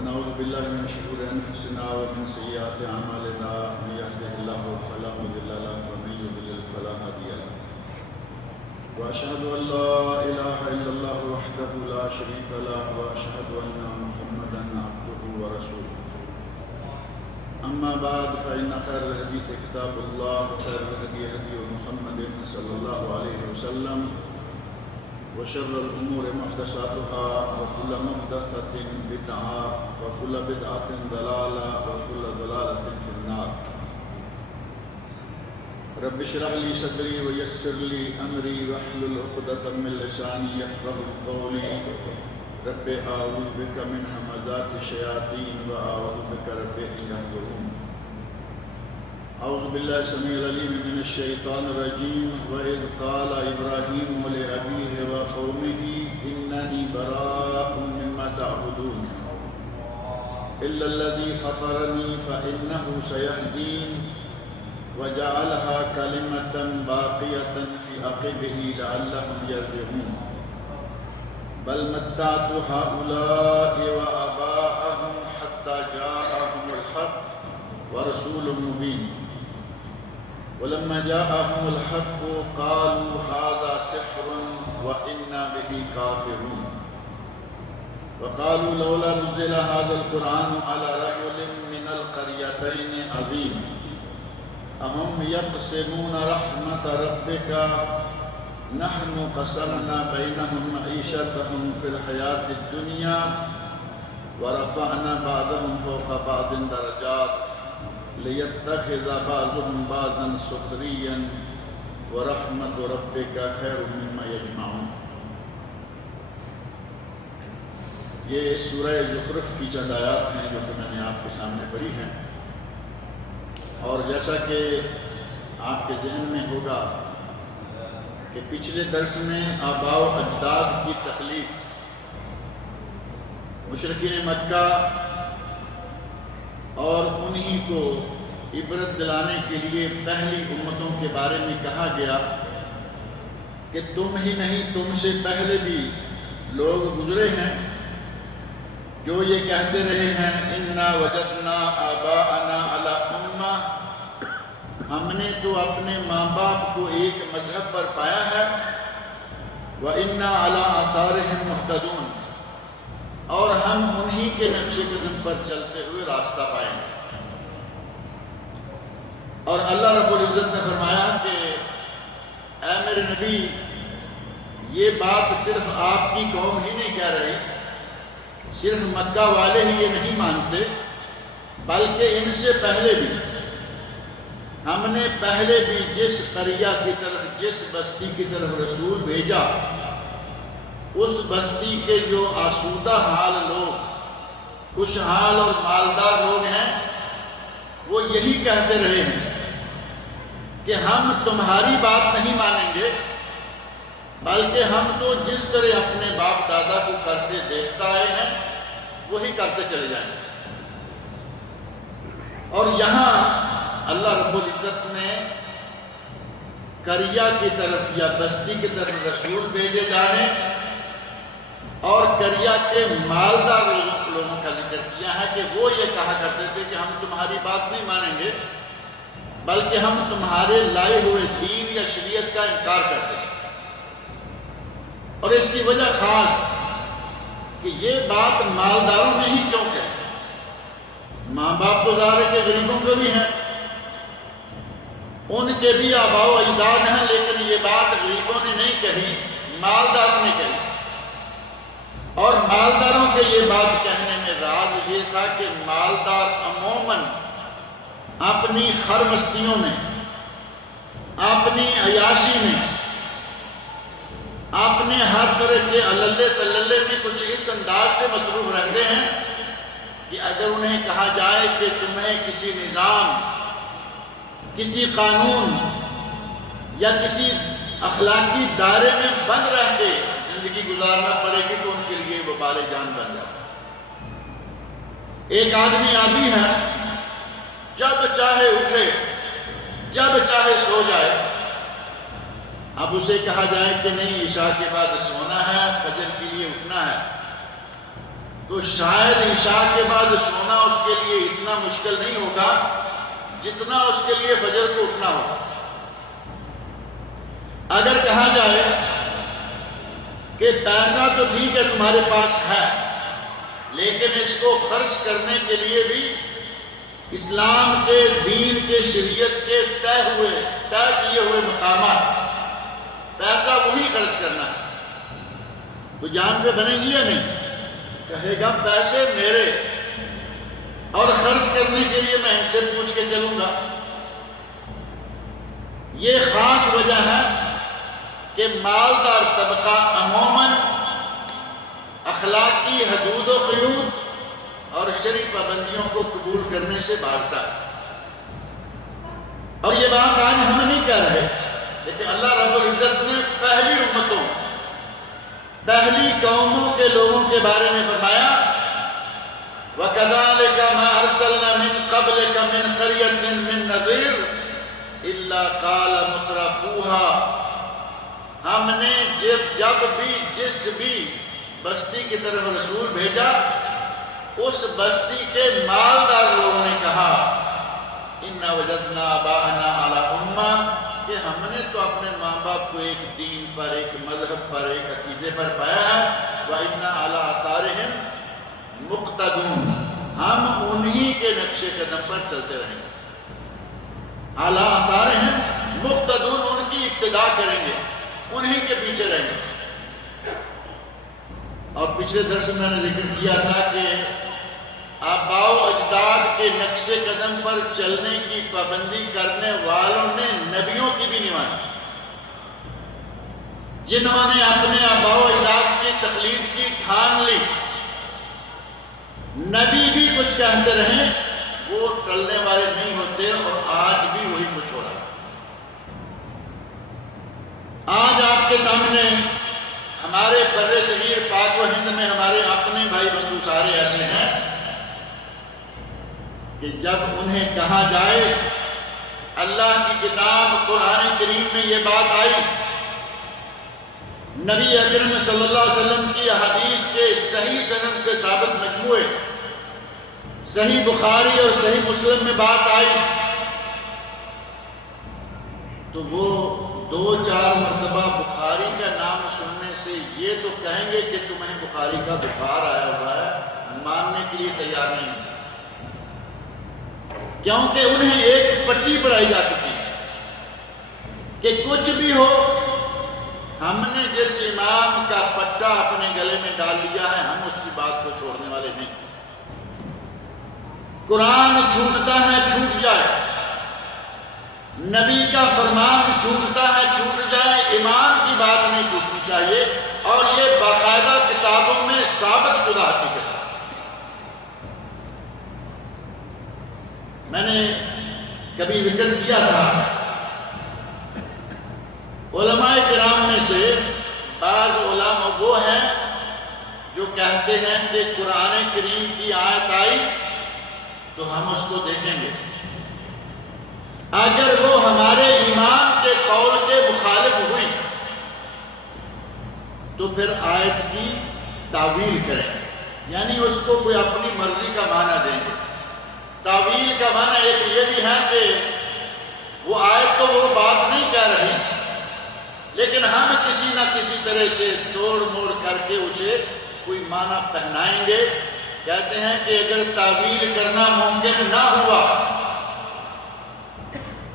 ونعوذ بالله من شرور أنفسنا ومن سيئات أعمالنا من يهده الله فلا مضل له ومن يضلل فلا هادي له وأشهد أن لا إله إلا الله وحده لا شريك له وأشهد أن محمدا عبده ورسوله أما بعد فإن خير الحديث كتاب الله وخير الهدي هدي محمد صلى الله عليه وسلم وشر الأمور محدثاتها وكل محدثة بدعة وكل بدعة ضلالة وكل ضلالة في النار. رب اشرح لي صدري ويسر لي أمري واحلل عقدة من لساني يفقهوا قولي. رب أعوذ بك من همزات الشياطين وأعوذ بك رب أن يحضرون. أعوذ بالله السميع العليم من الشيطان الرجيم. وإذ قال إبراهيم لأبيه وقومه إنني براء مما تعبدون إلا الذي فطرني فإنه سيهدين وجعلها كلمة باقية في عقبه لعلهم يرجعون بل متعت هؤلاء وآباءهم حتى جاءهم الحق ورسول مبين ولما جاءهم الحق قالوا هذا سحر وإنا به كافرون وقالوا لولا نزل هذا القرآن على رجل من القريتين عظيم أهم يقسمون رحمة ربك نحن قسمنا بينهم معيشتهم في الحياة الدنيا ورفعنا بعضهم فوق بعض درجات ليتخذ بعضهم بعضا سخريا ورحمة ربك خير مما يجمعون. یہ سورہ زخرف کی چند آیات ہیں جو کہ میں نے آپ کے سامنے پڑھی ہیں، اور جیسا کہ آپ کے ذہن میں ہوگا کہ پچھلے درس میں آباء و اجداد کی تقلید، مشرکین مکہ اور انہی کو عبرت دلانے کے لیے پہلی امتوں کے بارے میں کہا گیا کہ تم ہی نہیں، تم سے پہلے بھی لوگ گزرے ہیں جو یہ کہتے رہے ہیں اِنَّا وَجَدْنَا آبَاءَنَا عَلَىٰ أُمَّةٍ، ہم نے تو اپنے ماں باپ کو ایک مذہب پر پایا ہے، وَإِنَّا عَلَىٰ آثَارِهِمْ مُهْتَدُونَ، اور ہم انہی کے نقش قدم پر چلتے ہوئے راستہ پائیں گے. اور اللہ رب العزت نے فرمایا کہ اے میرے نبی، یہ بات صرف آپ کی قوم ہی نہیں کہہ رہی، صرف مکہ والے ہی یہ نہیں مانتے، بلکہ ان سے پہلے بھی ہم نے پہلے بھی جس قریہ کی طرف، جس بستی کی طرف رسول بھیجا، اس بستی کے جو آسودہ حال لوگ، خوشحال اور مالدار لوگ ہیں، وہ یہی کہتے رہے ہیں کہ ہم تمہاری بات نہیں مانیں گے، بلکہ ہم تو جس طرح اپنے باپ دادا کو کرتے دیکھتا آئے ہیں وہی کرتے چلے جائیں گے. اور یہاں اللہ رب العزت نے قریہ کی طرف یا بستی کی طرف رسول بھیجے جانے اور قریہ کے مالدار لوگوں کا ذکر کیا ہے کہ وہ یہ کہا کرتے تھے کہ ہم تمہاری بات نہیں مانیں گے، بلکہ ہم تمہارے لائے ہوئے دین یا شریعت کا انکار کرتے ہیں. اور اس کی وجہ خاص کہ یہ بات مالداروں نے ہی کیوں کہی؟ ماں باپ تو ظاہر ہے کہ غریبوں کے بھی ہیں، ان کے بھی آباء و اجداد ہیں، لیکن یہ بات غریبوں نے نہیں کہی، مالداروں نے کہی. اور مالداروں کے یہ بات کہنے میں راز یہ تھا کہ مالدار عموماً اپنی خرمستیوں میں، اپنی عیاشی میں، اپنے ہر طرح کے عللے تللے میں کچھ اس انداز سے مصروف رہتے ہیں کہ اگر انہیں کہا جائے کہ تمہیں کسی نظام، کسی قانون یا کسی اخلاقی دائرے میں بند رہ کے زندگی گزارنا پڑے گی تو ان کے لیے وہ بال جان بن جاتا ہے. ایک آدمی عادی ہے، جب چاہے اٹھے، جب چاہے سو جائے. اب اسے کہا جائے کہ نہیں، عشاء کے بعد سونا ہے، فجر کے لیے اٹھنا ہے، تو شاید عشاء کے بعد سونا اس کے لیے اتنا مشکل نہیں ہوگا جتنا اس کے لیے فجر کو اٹھنا ہوگا۔ اگر کہا جائے کہ پیسہ تو ٹھیک ہے تمہارے پاس ہے، لیکن اس کو خرچ کرنے کے لیے بھی اسلام کے دین کے شریعت کے طے کیے ہوئے مقامات، پیسہ وہی خرچ کرنا ہے، تو جان پہ بنے گی یا نہیں؟ کہے گا پیسے میرے، اور خرچ کرنے کے لیے میں ان سے پوچھ کے چلوں گا۔ یہ خاص وجہ ہے کہ مالدار طبقہ عموماً اخلاقی حدود و قیود اور شرعی پابندیوں کو قبول کرنے سے بھاگتا ہے۔ اور یہ بات آج ہم نہیں کہہ رہے، لیکن اللہ رب العزت نے پہلی امتوں، پہلی قوموں کے لوگوں کے بارے میں فرمایا وَكَذَلِكَ مَا أَرْسَلْنَا مِن قَبْلِكَ مِن قَرْيَةٍ مِّن نَذِيرٍ إِلَّا قَالَ مُتْرَفُوهَا، ہم نے جب بھی جس بھی بستی کی طرف رسول بھیجا، اس بستی کے مالدار لوگوں نے کہا اِنَّا وَجَدْنَا آبَاءَنَا عَلَىٰ أُمَّةٍ، کہ ہم نے تو اپنے ماں باپ کو ایک دین پر، ایک مذہب پر، ایک عقیدے پر پایا ہے، وَإِنَّا عَلَىٰ آثَارِهِمْ مُقْتَدُونَ، ہم انہی کے نقش قدم پر چلتے رہیں گے۔ عَلَىٰ آثَارِهِمْ مُقْتَدُونَ، ان کی اقتداء کریں گے، انہی کے پیچھے رہیں گے۔ اور پچھلے درس میں نے ذکر کیا تھا کہ آباء و اجداد کے نقش قدم پر چلنے کی پابندی کرنے والوں نے نبیوں کی بھی نہیں مانی۔ جنہوں نے اپنے آباء و اجداد کی تقلید کی ٹھان لی، نبی بھی کچھ کہتے رہیں، وہ ٹلنے والے نہیں ہوتے، اور آج بھی وہی کچھ ہو رہا ہے۔ آج آپ کے سامنے ہمارے بر صغیر پاک و ہند میں ہمارے اپنے بھائی بندو سارے ایسے ہیں کہ جب انہیں کہا جائے اللہ کی کتاب قرآن کریم میں یہ بات آئی، نبی اکرم صلی اللہ علیہ وسلم کی حدیث کے صحیح سند سے ثابت مجموعے صحیح بخاری اور صحیح مسلم میں بات آئی، تو وہ 2-4 مرتبہ بخاری کا نام سننے سے یہ تو کہیں گے کہ تمہیں بخاری کا بخار آیا ہوا ہے، ماننے کے لیے تیار نہیں، کیونکہ انہیں ایک پٹی پڑھائی جا چکی ہے کہ کچھ بھی ہو، ہم نے جس امام کا پٹا اپنے گلے میں ڈال لیا ہے، ہم اس کی بات کو چھوڑنے والے نہیں۔ قرآن چھوٹتا ہے چھوٹ جائے، نبی کا فرمان چھوٹتا ہے چھوٹ جائے، امام کی بات نہیں چھوٹنی چاہیے، اور یہ باقاعدہ کتابوں میں ثابت شدہ حقیقت ہے۔ میں نے کبھی ذکر کیا تھا، علماء کرام میں سے بعض علماء وہ ہیں جو کہتے ہیں کہ قرآن کریم کی آیت آئی تو ہم اس کو دیکھیں گے، اگر وہ ہمارے امام کے قول کے مخالف ہوئی تو پھر آیت کی تعویل کریں، یعنی اس کو کوئی اپنی مرضی کا معنی دیں گے۔ تعویل کا معنی ایک یہ بھی ہے کہ وہ آیت تو وہ بات نہیں کہہ رہی، لیکن ہم کسی نہ کسی طرح سے توڑ موڑ کر کے اسے کوئی معنی پہنائیں گے۔ کہتے ہیں کہ اگر تعویل کرنا ممکن نہ ہوا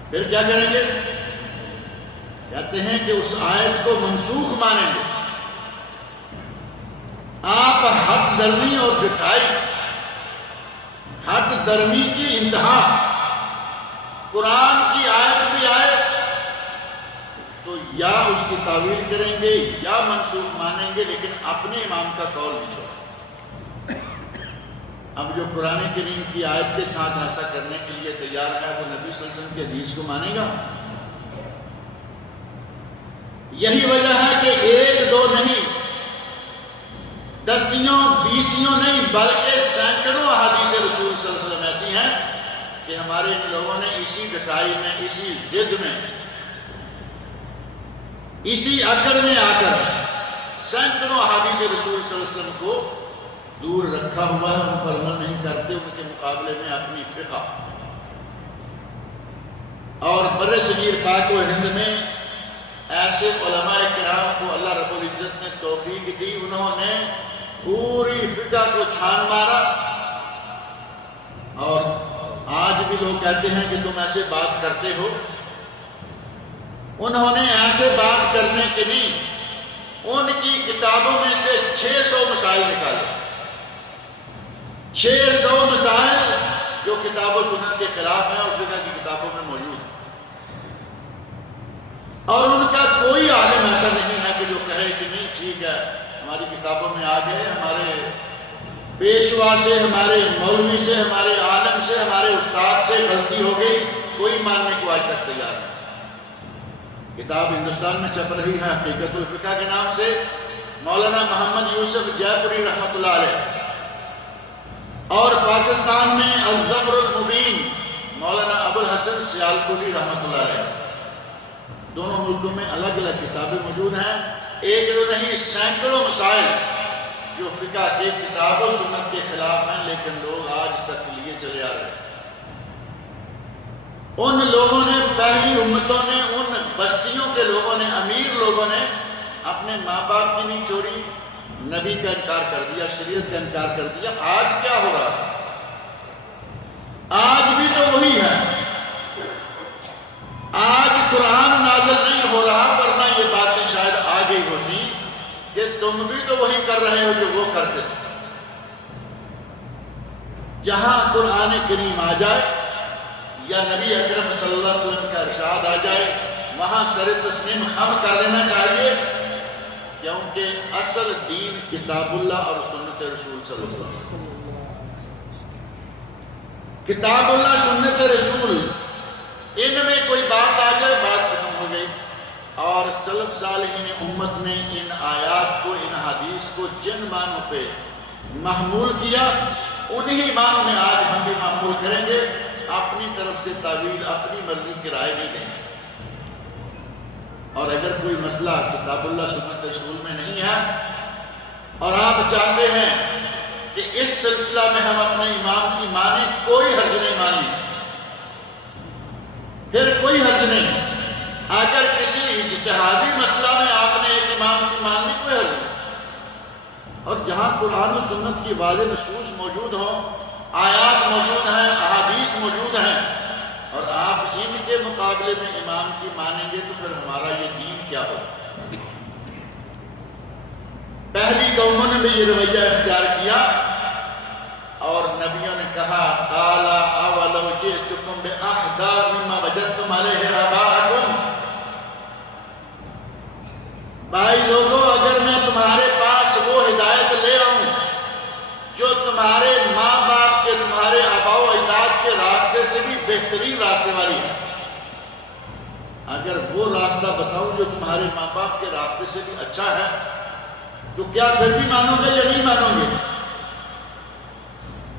پھر کیا کریں گے؟ کہتے ہیں کہ اس آیت کو منسوخ مانیں گے۔ آپ حق درمی اور ڈٹھائی، حق درمی کی انتہا، قرآن کی آیت بھی آئے تو یا اس کی تعویل کریں گے یا منسوخ مانیں گے، لیکن اپنے امام کا قول نہیں چھوڑیں۔ اب جو قرآن کریم کی آیت کے ساتھ ایسا کرنے کے لیے تیار ہے وہ نبی صلی اللہ علیہ وسلم کی حدیث کو مانے گا؟ یہی وجہ ہے کہ 1-2 نہیں، 10-20 نہیں، بلکہ سینکڑوں احادیث رسول صلی اللہ علیہ وسلم ایسی ہیں کہ ہمارے ان لوگوں نے اسی ڈٹائی میں، اسی ضد میں، اسی اکڑ میں آ کر سینکڑوں احادیث رسول صلی اللہ علیہ وسلم کو دور رکھا ہوا ہے، ان پر عمل نہیں کرتے، ان کے مقابلے میں اپنی فقہ اور بر صغیر پاک و ہند میں ایسے علماء کرام کو اللہ رب العزت نے توفیق دی، انہوں نے پوری فقہ کو چھان مارا. اور آج بھی لوگ کہتے ہیں کہ تم ایسے بات کرتے ہو. انہوں نے ایسے بات کرنے کے لیے ان کی کتابوں میں سے 600 مسائل نکالے. 600 مسائل جو کتاب و سنت کے خلاف ہیں اور فقہ کی کتابوں میں موجود ہیں. اور ان کا کوئی عالم ایسا نہیں ہے کہ جو کہے کہ نہیں ٹھیک ہے ہماری کتابوں میں آ گئے، ہمارے پیشوا سے، ہمارے مولوی سے، ہمارے عالم سے، ہمارے استاد سے غلطی ہو گئی، کوئی ماننے کو آج تک تیار نہیں. کتاب ہندوستان میں چھپ رہی ہے حقیقت الفقہ کے نام سے، مولانا محمد یوسف جے پوری رحمۃ اللہ علیہ، اور پاکستان میں الظفر المبین مولانا ابو الحسن سیالکوٹی رحمۃ اللہ علیہ. دونوں ملکوں میں الگ الگ کتابیں موجود ہیں. ایک دو نہیں، سینکڑوں مسائل جو فقہ کے کتاب و سنت کے خلاف ہیں، لیکن لوگ آج تک لیے چلے آ رہے ہیں. ان لوگوں نے، پہلی امتوں نے، ان بستیوں کے لوگوں نے، امیر لوگوں نے اپنے ماں باپ کی نہیں چھوڑی، نبی کا انکار کر دیا، شریعت کا انکار کر دیا. آج کیا ہو رہا ہے؟ آج بھی تو وہی ہے. آج قرآن نازل نہیں ہو رہا، ورنہ یہ باتیں شاید آ گئی ہوتی کہ تم بھی تو وہی کر رہے ہو جو وہ کرتے تھے. جہاں قرآن کریم آ جائے یا نبی اکرم صلی اللہ علیہ وسلم کا ارشاد آ جائے، وہاں سر تسلیم خم کر لینا چاہیے، کیونکہ اصل دین کتاب اللہ اور سنت رسول صلی اللہ علیہ وسلم. کتاب اللہ، سنت رسول، ان میں کوئی بات آ جائے، بات ختم ہو گئی. اور سلف صالحین امت نے ان آیات کو، ان حدیث کو جن معنوں پہ محمول کیا، انہی معنوں میں آج ہم بھی محمول کریں گے. اپنی طرف سے تعویل، اپنی مرضی کی رائے نہیں دیں گے. اور اگر کوئی مسئلہ کتاب اللہ سنت رسول میں نہیں ہے اور آپ چاہتے ہیں کہ اس سلسلہ میں ہم اپنے امام کی مانیں، کوئی حرج نہیں، مان لیجیے، پھر کوئی حرج نہیں. اگر کسی اجتہادی مسئلہ میں آپ نے ایک امام کی ماننی، کوئی حرج نہیں. اور جہاں قرآن و سنت کی واضح نصوص موجود ہوں، آیات موجود ہیں، احادیث موجود ہیں، اور آپ ان کے مقابلے میں امام کی مانیں گے، تو پھر ہمارا یہ دین کیا ہوگا؟ پہلی قوموں نے بھی یہ رویہ اختیار کیا، اور نبیوں نے کہا قَالَ أَوَلَوْ جِئْتُكُمْ بِأَحْدَىٰ مِمَّا وَجَدتُّمْ عَلَيْهِ آبَاءَكُمْ. بھائی لوگوں، اگر میں تمہارے پاس وہ ہدایت لے آؤں جو تمہارے ماں باپ کے، تمہارے آباء و اجداد کے راستے سے بھی بہترین راستے والی ہے، اگر وہ راستہ بتاؤں جو تمہارے ماں باپ کے راستے سے بھی اچھا ہے، تو کیا پھر بھی مانو گے یا نہیں مانو گے؟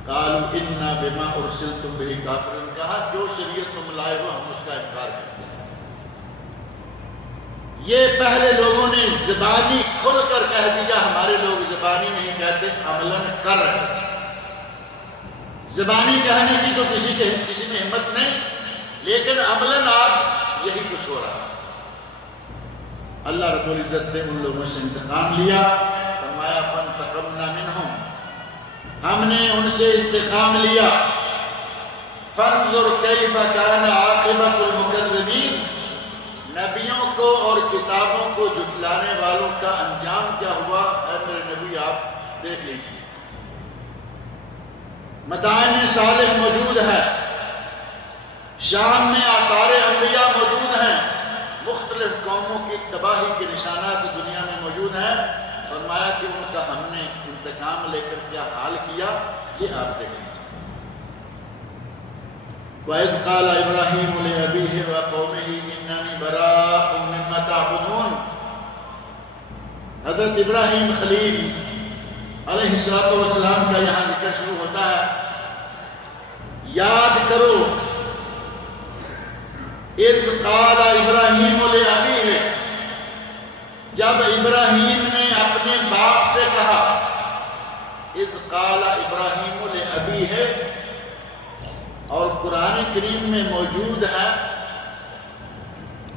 قَالُوا إِنَّا بِمَا أُرْسِلْتُمْ بِهِ كَافِرُونَ. کہا جو شریعت تم لائے ہو ہم اس کا انکار کرتے ہیں. یہ پہلے لوگوں نے زبانی کھل کر کہہ دیا. ہمارے لوگ زبانی نہیں کہتے، عملاً کر رہے ہیں. زبانی کہنے کی تو کسی میں ہمت نہیں، لیکن عملاً آج یہی کچھ ہو رہا ہے. اللہ رب العزت نے ان لوگوں سے انتقام لیا. فرمایا فَانْتَقَمْنَا مِنْهُمْ، ہم نے ان سے انتقام لیا. فَانْظُرْ كَيْفَ كَانَ عَاقِبَةُ الْمُكَذِّبِينَ. نبیوں کو اور کتابوں کو جھٹلانے والوں کا انجام کیا ہوا، اے میرے نبی آپ دیکھ لیجیے. مدائن صالح موجود ہے، شام میں آثار انبیاء موجود ہیں، مختلف قوموں کی تباہی کے نشانات دنیا میں موجود ہیں. فرمایا کہ ان کا ہم نے انتقام لے کر کیا حال کیا، یہ آپ دیکھ لیجیے. وَإِذْ قَالَ إِبْرَاهِيمُ لِأَبِيهِ وَقَوْمِهِ إِنَّنِي بَرَاءٌ مِّمَّا تَعْبُدُونَ. حضرت ابراہیم خلیل علیہ السلام کا یہاں ذکر شروع ہوتا ہے. یاد کرو اذ قال ابراہیم لابیہ، جب ابراہیم نے اپنے باپ سے کہا. اذ قال ابراہیم لأبی ہے، اور قرآن کریم میں موجود ہے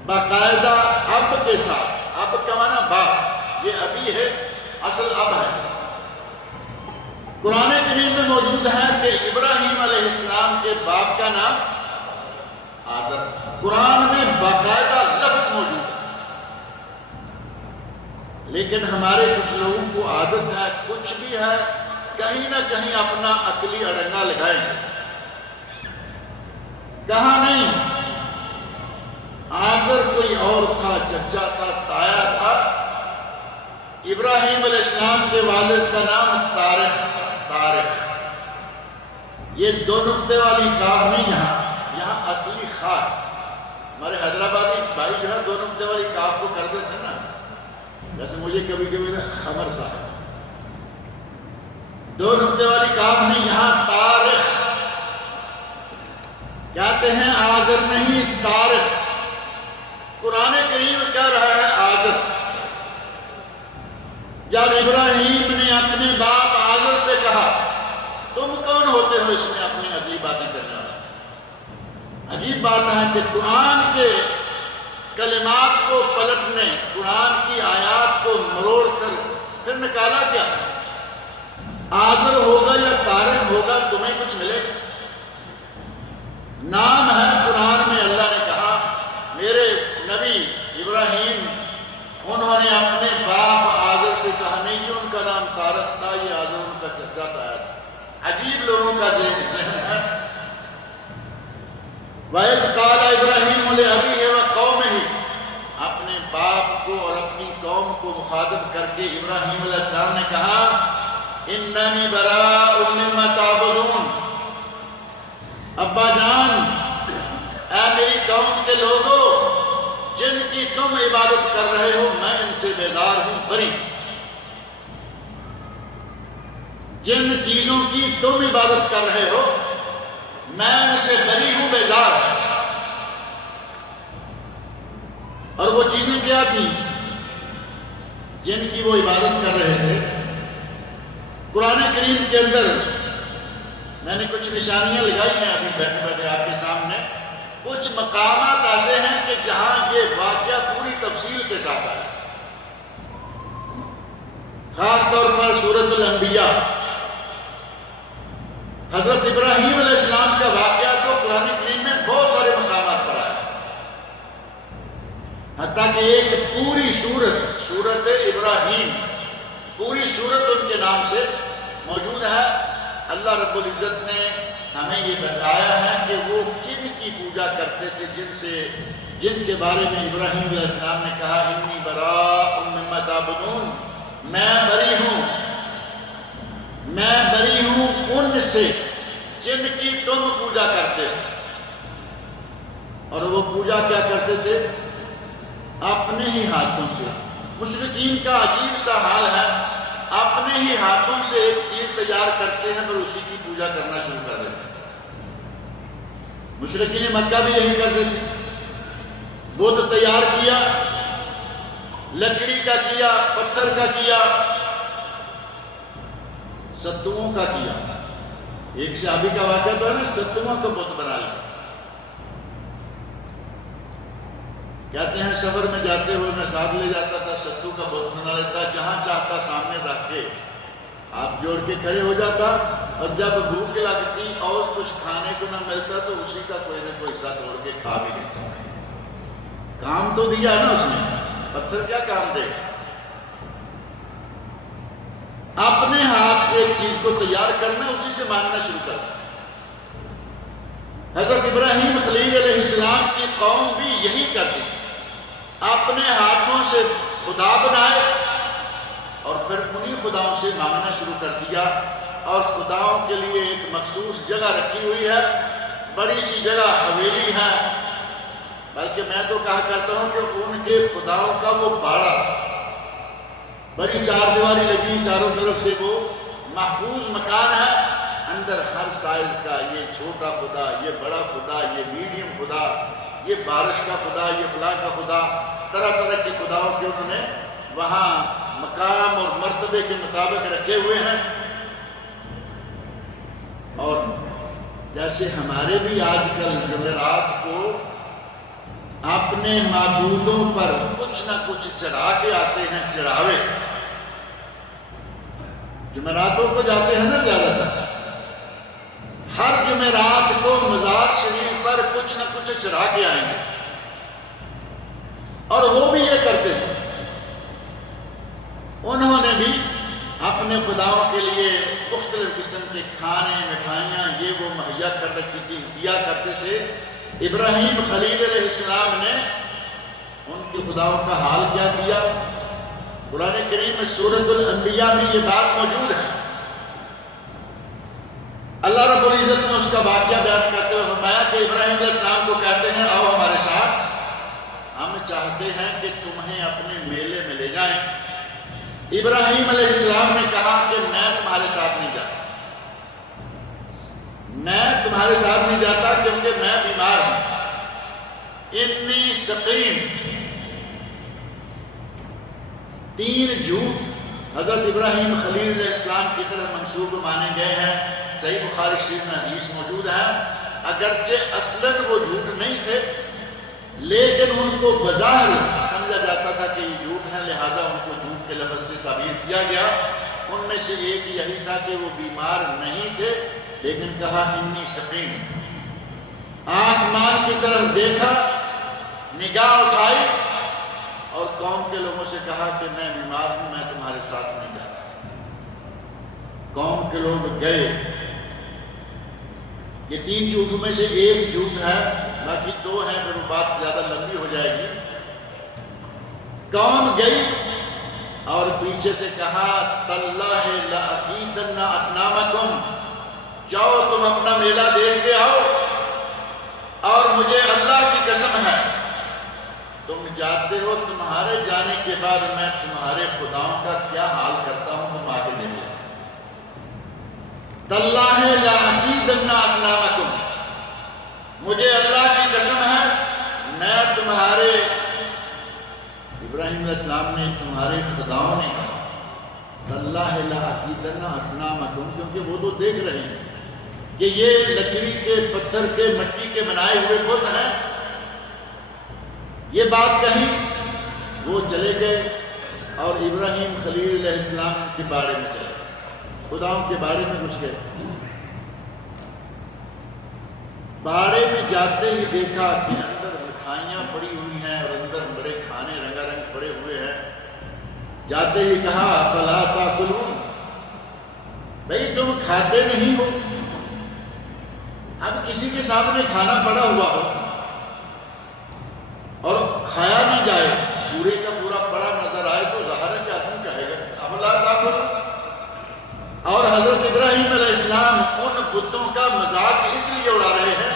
باقاعدہ اب کے ساتھ، اب کا معنی باپ، یہ ابی ہے اصل اب ہے، قرآن کریم میں موجود ہے کہ ابراہیم علیہ السلام کے باپ کا نام آزر تھا، قرآن میں باقاعدہ لفظ موجود ہے۔ لیکن ہمارے کچھ لوگوں کو عادت ہے، کچھ بھی ہے کہیں نہ کہیں اپنا عقلی اڑنگا لگائیں گے، کہا نہیں آزر کوئی اور تھا، چچا تھا، تایا تھا، ابراہیم علیہ السلام کے والد کا نام طارق تھا، طارق، یہ دو نقطے والی کاف نہیں، یہاں اصلی خا، ہمارے حیدرآبادی بھائی جو ہے دو نقطے والی کاف کو کر دیتے ہیں نا، جیسے مجھے کبھی کبھی خمر صاحب، دو نقطے والی کاف نہیں، یہاں طارق کہتے ہیں، آزر نہیں طارق، قرآن کریم کہہ رہا ہے آزر۔ جب ابراہیم نے اپنے باپ آزر سے کہا تم کون ہوتے ہو اس میں اپنی عجیب باتیں کرنے والا، عجیب بات ہے کہ قرآن کے کلمات کو پلٹنے، قرآن کی آیات کو مروڑ کر پھر نکالا کیا، آزر ہوگا یا طارق ہوگا تمہیں کچھ ملے گا، نام ہے قرآن میں، اللہ نے کہا میرے نبی ابراہیم انہوں نے اپنے باپ آزر سے کہا نہیں یہ ان کا نام طارق تھا، یہ آزر ان کا چچا تھا، عجیب لوگوں کا ذہن ہے۔ وَإِذْ قَالَ إِبْرَاهِيمُ لِأَبِيهِ وَقَوْمِهِ، اپنے باپ کو اور اپنی قوم کو مخاطب کر کے ابراہیم علیہ السلام نے کہا اِنَّنِي بَرَاءٌ مِّمَّا تَعْبُدُونَ، ابا جان اے میری قوم کے لوگوں، جن کی تم عبادت کر رہے ہو میں ان سے بیزار ہوں، بری، جن چیزوں کی تم عبادت کر رہے ہو میں ان سے بری ہوں، بیزار ہوں۔ اور وہ چیزیں کیا تھیں جن کی وہ عبادت کر رہے تھے؟ قرآن کریم کے اندر میں نے کچھ نشانیاں لگائی ہیں ابھی بیٹھے بیٹھے آپ کے سامنے، کچھ مقامات ایسے ہیں کہ جہاں یہ واقعہ پوری تفصیل کے ساتھ آیا، خاص طور پر سورۃ الانبیاء، حضرت ابراہیم علیہ السلام کا واقعہ تو قرآن کریم میں بہت سارے مقامات پر آیا، حتیٰ کہ ایک پوری سورت ابراہیم، پوری سورت ان کے نام سے موجود ہے۔ اللہ رب العزت نے ہمیں یہ بتایا ہے کہ وہ کن کی پوجا کرتے تھے، جن کے بارے میں ابراہیم علیہ السلام نے کہا انی براء مما تعبدون، میں بری ہوں ان سے جن کی تم پوجا کرتے ہو۔ اور وہ پوجا کیا کرتے تھے؟ اپنے ہی ہاتھوں سے۔ مشرکین کا عجیب سا حال ہے، اپنے ہی ہاتھوں سے ایک چیز تیار کرتے ہیں اور اسی کی پوجا کرنا شروع کر دیتے ہیں۔ مشرکین مکہ بھی یہی کرتے تھے، بت تیار کیا، لکڑی کا کیا، پتھر کا کیا، ستوؤں کا کیا۔ ایک صحابی کا واقعہ تو ہے نا، ستوؤں کا بت بنا لیا، کہتے ہیں سفر میں جاتے ہوئے میں ساتھ لے جاتا تھا، ستو کا بت بنا لیتا، جہاں چاہتا سامنے رکھ کے ہاتھ جوڑ کے کھڑے ہو جاتا، اور جب بھوک لگتی اور کچھ کھانے کو نہ ملتا تو اسی کا کوئی نہ کوئی حصہ توڑ کے کھا بھی لیتا۔ کام تو دیا نا اس نے، پتھر کیا کام دے گا؟ اپنے ہاتھ سے ایک چیز کو تیار کرنا، اسی سے مانگنا شروع کرنا۔ حضرت ابراہیم خلیل علیہ السلام کی قوم بھی یہی کرتی تھی، اپنے ہاتھوں سے خدا بنائے اور پھر انہی خداؤں سے مانگنا شروع کر دیا، اور خداؤں کے لیے ایک مخصوص جگہ رکھی ہوئی ہے، بڑی سی جگہ حویلی ہے، بلکہ میں تو کہا کرتا ہوں کہ ان کے خداؤں کا وہ باڑہ تھا، بڑی چار دیواری لگی چاروں طرف سے، وہ محفوظ مکان ہے، اندر ہر سائز کا، یہ چھوٹا خدا، یہ بڑا خدا، یہ میڈیم خدا، یہ بارش کا خدا، یہ فلاں کا خدا، طرح طرح کے خداؤں کے انہوں نے وہاں مقام اور مرتبے کے مطابق رکھے ہوئے ہیں۔ اور جیسے ہمارے بھی آج کل جمعرات کو اپنے معبودوں پر کچھ نہ کچھ چڑھا کے آتے ہیں چڑھاوے، جمعراتوں کو جاتے ہیں نا زیادہ تر، ہر جمعرات کو مزار شریف پر کچھ نہ کچھ چڑھا کے آئیں گے، اور وہ بھی یہ کرتے تھے۔ انہوں نے بھی اپنے خداؤں کے لیے مختلف قسم کے کھانے مٹھائیاں یہ وہ مہیا کر رکھی تھی، دیا کرتے تھے۔ ابراہیم خلیل علیہ السلام نے ان کے خداؤں کا حال کیا کیا؟ قرآن کریم میں سورۃ الانبیاء میں یہ بات موجود ہے۔ اللہ رب العزت نے اس کا واقعہ بیان کرتے ہوئے فرمایا کہ ابراہیم علیہ السلام کو کہتے ہیں آؤ ہمارے ساتھ، ہم چاہتے ہیں کہ تمہیں اپنے میلے میں لے جائیں۔ ابراہیم علیہ السلام نے کہا کہ میں تمہارے ساتھ نہیں جاتا، میں تمہارے ساتھ نہیں جاتا کیونکہ میں بیمار ہوں، انی سقیم۔ 3 جھوٹ حضرت ابراہیم خلیل علیہ السلام کی طرف منسوب مانے گئے ہیں، صحیح بخاری شریف میں حدیث موجود ہے۔ اگرچہ اصلاً وہ جھوٹ نہیں تھے، لیکن ان کو بظاہر سمجھا جاتا تھا کہ یہ جھوٹ ہے، لہذا ان کو جھوٹ کے لفظ سے تعبیر کیا گیا۔ ان میں سے ایک یہی تھا کہ وہ بیمار نہیں تھے، لیکن کہا انی سقیم۔ آسمان کی طرف دیکھا، نگاہ اٹھائی اور قوم کے لوگوں سے کہا کہ میں بیمار ہوں، میں تمہارے ساتھ نہیں جا رہا۔ قوم کے لوگ گئے۔ یہ 3 جھوٹوں میں سے ایک جھوٹ ہے، باقی 2 ہیں، پھر وہ بات زیادہ لمبی ہو جائے گی۔ قوم گئی اور پیچھے سے کہا تاللہ لأکیدن اصنامکم، جاؤ تم اپنا میلہ دیکھ کے آؤ، اور مجھے اللہ کی قسم ہے تم جاتے ہو، تمہارے جانے کے بعد میں تمہارے خداؤں کا کیا حال کرتا ہوں تم آگے دیکھ لیں۔ تاللہ لأکیدن اصنامکم، مجھے اللہ کی قسم ہے میں تمہارے، ابراہیم علیہ السلام نے تمہارے خداؤں نے کہا تاللہ لأکیدن اصنامکم، کیونکہ وہ تو دیکھ رہے ہیں کہ یہ لکڑی کے، پتھر کے، مٹی کے بنائے ہوئے بت ہیں۔ یہ بات کہی، وہ چلے گئے اور ابراہیم خلیل علیہ السلام کے بارے میں چلے گئے، خداؤں کے بارے میں گھس گئے۔ باڑے میں جاتے ہی دیکھا کہ اندر مٹھائیاں پڑی ہوئی ہیں اور اندر بڑے کھانے رنگا رنگ پڑے ہوئے ہیں۔ جاتے ہی کہا افلا تاکلون، بھئی تم کھاتے نہیں ہو؟ اب کسی کے سامنے کھانا پڑا ہوا ہو اور کھایا نہ جائے، پورے کا پورا پڑا نظر آئے تو ظاہر ہے کہ آدمی کہے گا افلا تاکلون۔ اور حضرت ابراہیم علیہ السلام ان بتوں کا مذاق اس لیے اڑا رہے ہیں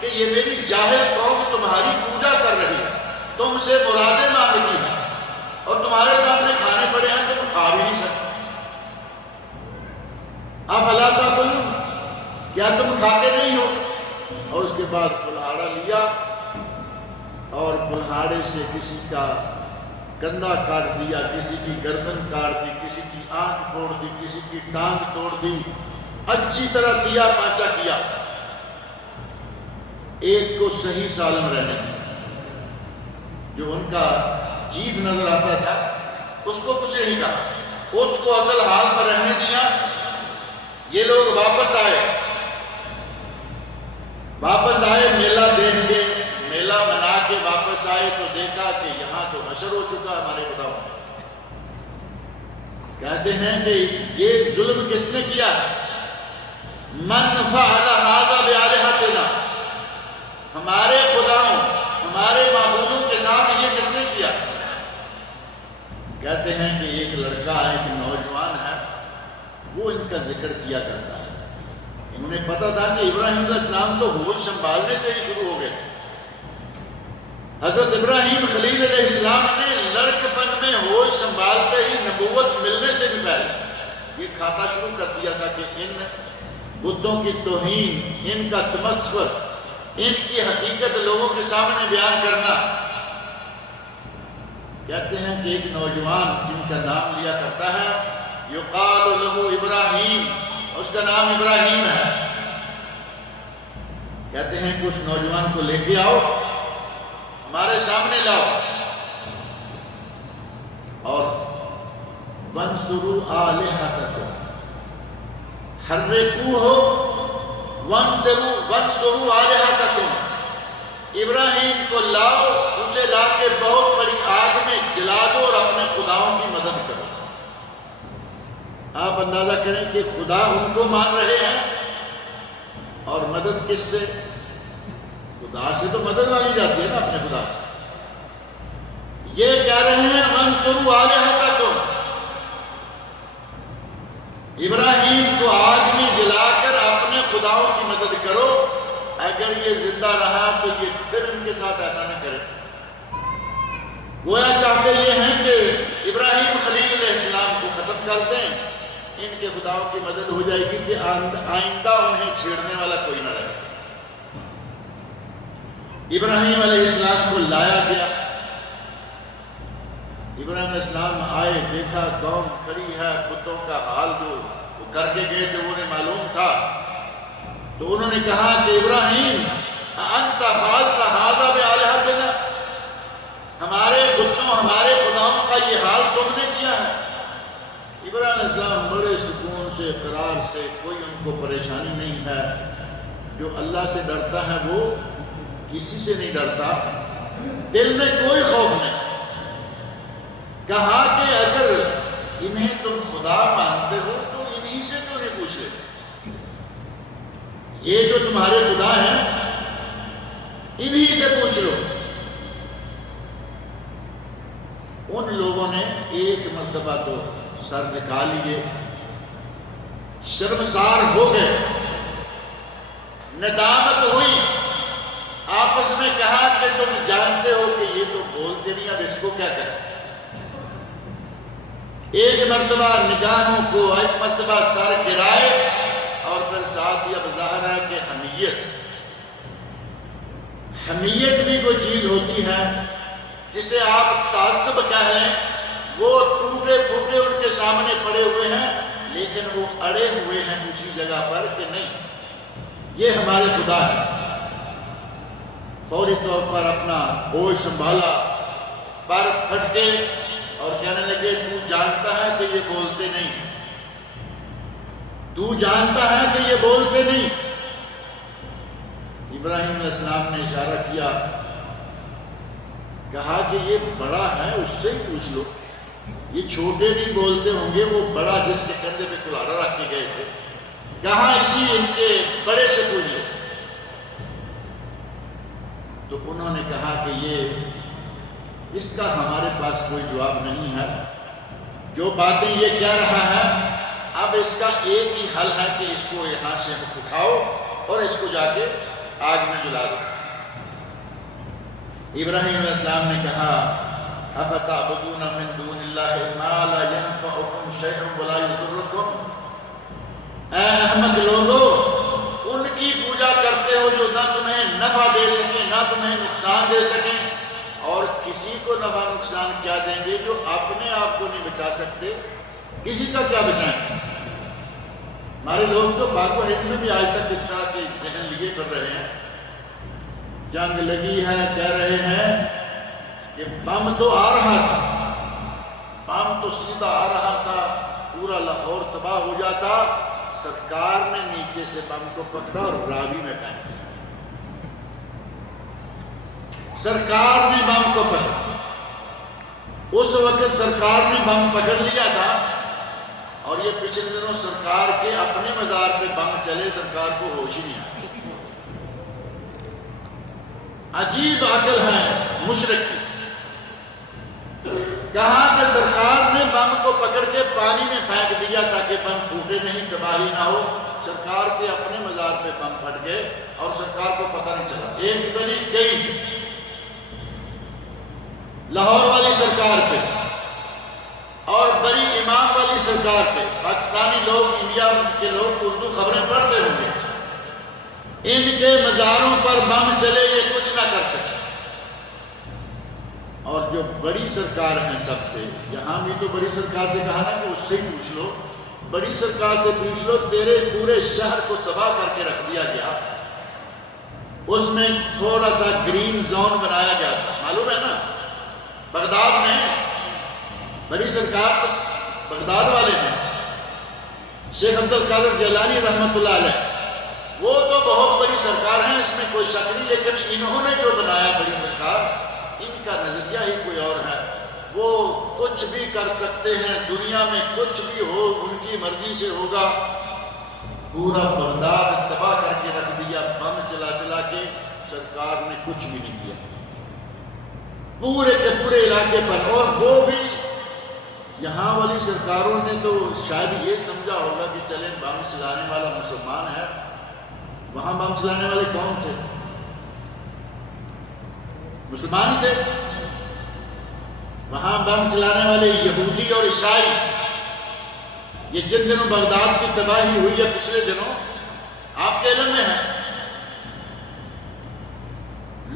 کہ یہ میری جاہل قوم تمہاری پوجا کر رہی ہے، تم سے مرادیں مانگتی ہے، اور تمہارے سامنے کھانے پڑے ہیں تو تم کھا بھی نہیں سکتے۔ افلا تاکلون، کیا تم کھاتے نہیں ہو؟ اور اس کے بعد کلہاڑا لیا اور کلہاڑے سے کسی کا کندھا کاٹ دیا، کسی کی گردن کاٹ دی، کسی کی آنکھ توڑ دی، کسی کی ٹانگ توڑ دی، اچھی طرح کیا پانچا کیا۔ ایک کو صحیح سالم رہنے دیا، جو ان کا چیف نظر آتا تھا اس کو کچھ نہیں کہا، اس کو اصل حال پر رہنے دیا۔ یہ لوگ واپس آئے میلہ دیکھ کے، میلہ منا کے واپس آئے تو دیکھا کہ یہاں تو حشر ہو چکا ہمارے خداؤں۔ کہتے ہیں کہ یہ ظلم کس نے کیا؟ من فعل ھذا بآلہتنا، ہمارے خداؤں، ہمارے معبودوں کے ساتھ یہ کس نے کیا؟ کہتے ہیں کہ ایک لڑکا، ایک نوجوان ہے، وہ ان کا ذکر کیا کرتا ہے۔ انہیں پتا تھا کہ ابراہیم علیہ السلام تو ہوش سنبھالنے سے ہی شروع ہو گئے تھے۔ حضرت ابراہیم خلیل علیہ السلام نے لڑکپن میں ہوش سنبھالتے ہی نبوت ملنے سے بھی پہلے یہ کھاتا شروع کر دیا تھا کہ ان بتوں کی توہین، ان کا تمسخر، ان کی حقیقت لوگوں کے سامنے بیان کرنا۔ کہتے ہیں کہ ایک نوجوان جن کا نام لیا کرتا ہے، یقال لہ ابراہیم، اس کا نام ابراہیم ہے، کہتے ہیں کہ اس نوجوان کو لے کے آؤ، ہمارے سامنے لاؤ، اور وَانْصُرُوا آلِهَتَكُمْ، حَرِّقُوهُ وَانْصُرُوا آلِهَتَكُمْ، ابراہیم کو لاؤ، اسے لا کے بہت بڑی آگ میں جلا دو اور اپنے خداؤں کی مدد کرو۔ آپ اندازہ کریں کہ خدا ان کو مان رہے ہیں، اور مدد کس سے؟ خدا سے تو مدد مانگی جاتی ہے نا، اپنے خدا سے۔ یہ کہہ رہے ہیں وَانْصُرُوا آلِهَتَكُمْ، ابراہیم کو آگ میں جلا کر اپنے خداؤں کی مدد کرو۔ اگر یہ زندہ رہا تو یہ پھر ان کے ساتھ ایسا نہ کرے۔ گویا چاہتے یہ ہیں کہ ابراہیم خلیل علیہ السلام کو ختم کر دیں، ان کے خداؤں کی مدد ہو جائے گی کہ آئندہ انہیں چھیڑنے والا کوئی نہ رہے۔ ابراہیم علیہ السلام کو لایا گیا، ابراہیم علیہ السلام آئے، دیکھا قوم کھڑی ہے، بتوں کا حال جو وہ کر کے گئے تھے انہیں معلوم تھا، تو انہوں نے کہا کہ ابراہیم انت فعلت ھذا بآلہتنا، ہمارے بتوں ہمارے خداؤں کا یہ حال تم نے کیا ہے۔ ابراہیم علیہ السلام بڑے سکون سے، قرار سے، کوئی ان کو پریشانی نہیں ہے۔ جو اللہ سے ڈرتا ہے وہ کسی سے نہیں ڈرتا، دل میں کوئی خوف نہیں۔ کہا کہ اگر انہیں تم خدا مانتے ہو تو انہی سے کیوں نہیں پوچھ لیتے؟ یہ جو تمہارے خدا ہیں انہی سے پوچھ لو۔ ان لوگوں نے ایک مرتبہ تو سر جھکا لیے، شرمسار ہو گئے، ندامت ہوئی، آپس میں کہا کہ تم جانتے ہو کہ یہ تو بولتے نہیں، اب اس کو کیا کریں؟ ایک مرتبہ نگاہوں کو، ایک مرتبہ سر گرائے، اور پھر ساتھ ہی اب ظاہر ہے کہ حمیت بھی کوئی چیز ہوتی ہے جسے آپ تعصب کہیں، وہ ٹوٹے پھوٹے ان کے سامنے پڑے ہوئے ہیں لیکن وہ اڑے ہوئے ہیں اسی جگہ پر کہ نہیں یہ ہمارے خدا ہے۔ فوری طور پر اپنا بوجھ سنبھالا، پر پھٹکے اور کہنے لگے تو جانتا ہے کہ یہ بولتے نہیں، تو جانتا ہے کہ یہ بولتے نہیں۔ ابراہیم علیہ السلام نے اشارہ کیا، کہا کہ یہ بڑا ہے اس سے ہی پوچھ لو، یہ چھوٹے نہیں بولتے ہوں گے، وہ بڑا جس کے کندھے پہ کلہاڑا رکھ کے گئے تھے، کہا اسی ان کے بڑے سے پوچھ لو۔ تو انہوں نے کہا کہ یہ اس کا ہمارے پاس کوئی جواب نہیں ہے، جو باتیں یہ کہہ رہا ہے اب اس کا ایک ہی حل ہے کہ اس کو یہاں سے اٹھاؤ اور اس کو جا کے آگ میں جلا دو۔ ابراہیم علیہ السلام نے کہا اَفَتَعْبُدُونَ مِن دُونِ اللَّهِ مَا لَا يَنْفَعُكُمْ شَيْئًا وَلَا يَضُرُّكُمْ، اے احمق لوگو، ان کی پوجا کرتے ہو جو نہ تمہیں نفع دے سکیں نہ تمہیں نقصان دے سکیں، اور کسی کو نفع نقصان کیا دیں گے جو اپنے آپ کو نہیں بچا سکتے، کسی کا کیا بچائیں؟ ہمارے لوگ تو پاک و ہند میں بھی آج تک اس طرح کے ذہن لیے کر رہے ہیں، جنگ لگی ہے، کہہ رہے ہیں کہ بم تو آ رہا تھا، بم تو سیدھا آ رہا تھا، پورا لاہور تباہ ہو جاتا، سرکار نے نیچے سے بم کو پکڑا اور راوی میں پھینک دیا۔ سرکار نے بم کو پکڑا، اس وقت سرکار نے بم پکڑ لیا تھا، اور یہ پچھلے دنوں سرکار کے اپنے مزار پہ بم چلے، سرکار کو ہوش ہی نہیں آئی۔ عجیب عقل ہے مشرک کی۔ کہا کہ سرکار نے بم کو پکڑ کے پانی میں پھینک دیا تاکہ بم پھوٹے نہیں، تباہی نہ ہو، سرکار کے اپنے مزار پہ بم پھٹ گئے اور سرکار کو پتہ نہیں چلا۔ ایک بنی کئی لاہور والی سرکار پہ اور بڑی امام والی سرکار پہ، پاکستانی لوگ، انڈیا کے لوگ اردو خبریں پڑھتے ہوں گے، ان کے مزاروں پر بم چلے، یہ کچھ نہ کر سکے۔ اور جو بڑی سرکار ہیں سب سے، یہاں بھی تو بڑی سرکار سے کہا نا کہ اس سے ہی پوچھ لو، بڑی سرکار سے پوچھ لو، تیرے پورے شہر کو تباہ کر کے رکھ دیا گیا، اس میں تھوڑا سا گرین زون بنایا گیا تھا، معلوم ہے نا، بغداد میں بڑی سرکار بغداد والے ہیں، شیخ عبد القادر جیلانی رحمۃ اللہ علیہ، وہ تو بہت بڑی سرکار ہیں، اس میں کوئی شک نہیں، لیکن انہوں نے جو بنایا بڑی سرکار، ان کا نظریہ ہی کوئی اور ہے، وہ کچھ بھی کر سکتے ہیں، دنیا میں کچھ بھی ہو ان کی مرضی سے ہوگا۔ پورا بغداد تباہ کر کے رکھ دیا، بم چلا کے، سرکار نے کچھ بھی نہیں کیا پورے کے پورے علاقے پر۔ اور وہ بھی یہاں والی سرکاروں نے تو شاید یہ سمجھا ہوگا کہ چلیں بم چلانے والا مسلمان ہے، وہاں بم چلانے والے کون تھے؟ مسلمان ہی تھے، وہاں بم چلانے والے یہودی اور عیسائی۔ یہ جن دنوں بغداد کی تباہی ہوئی ہے پچھلے دنوں، آپ کے علم میں ہے،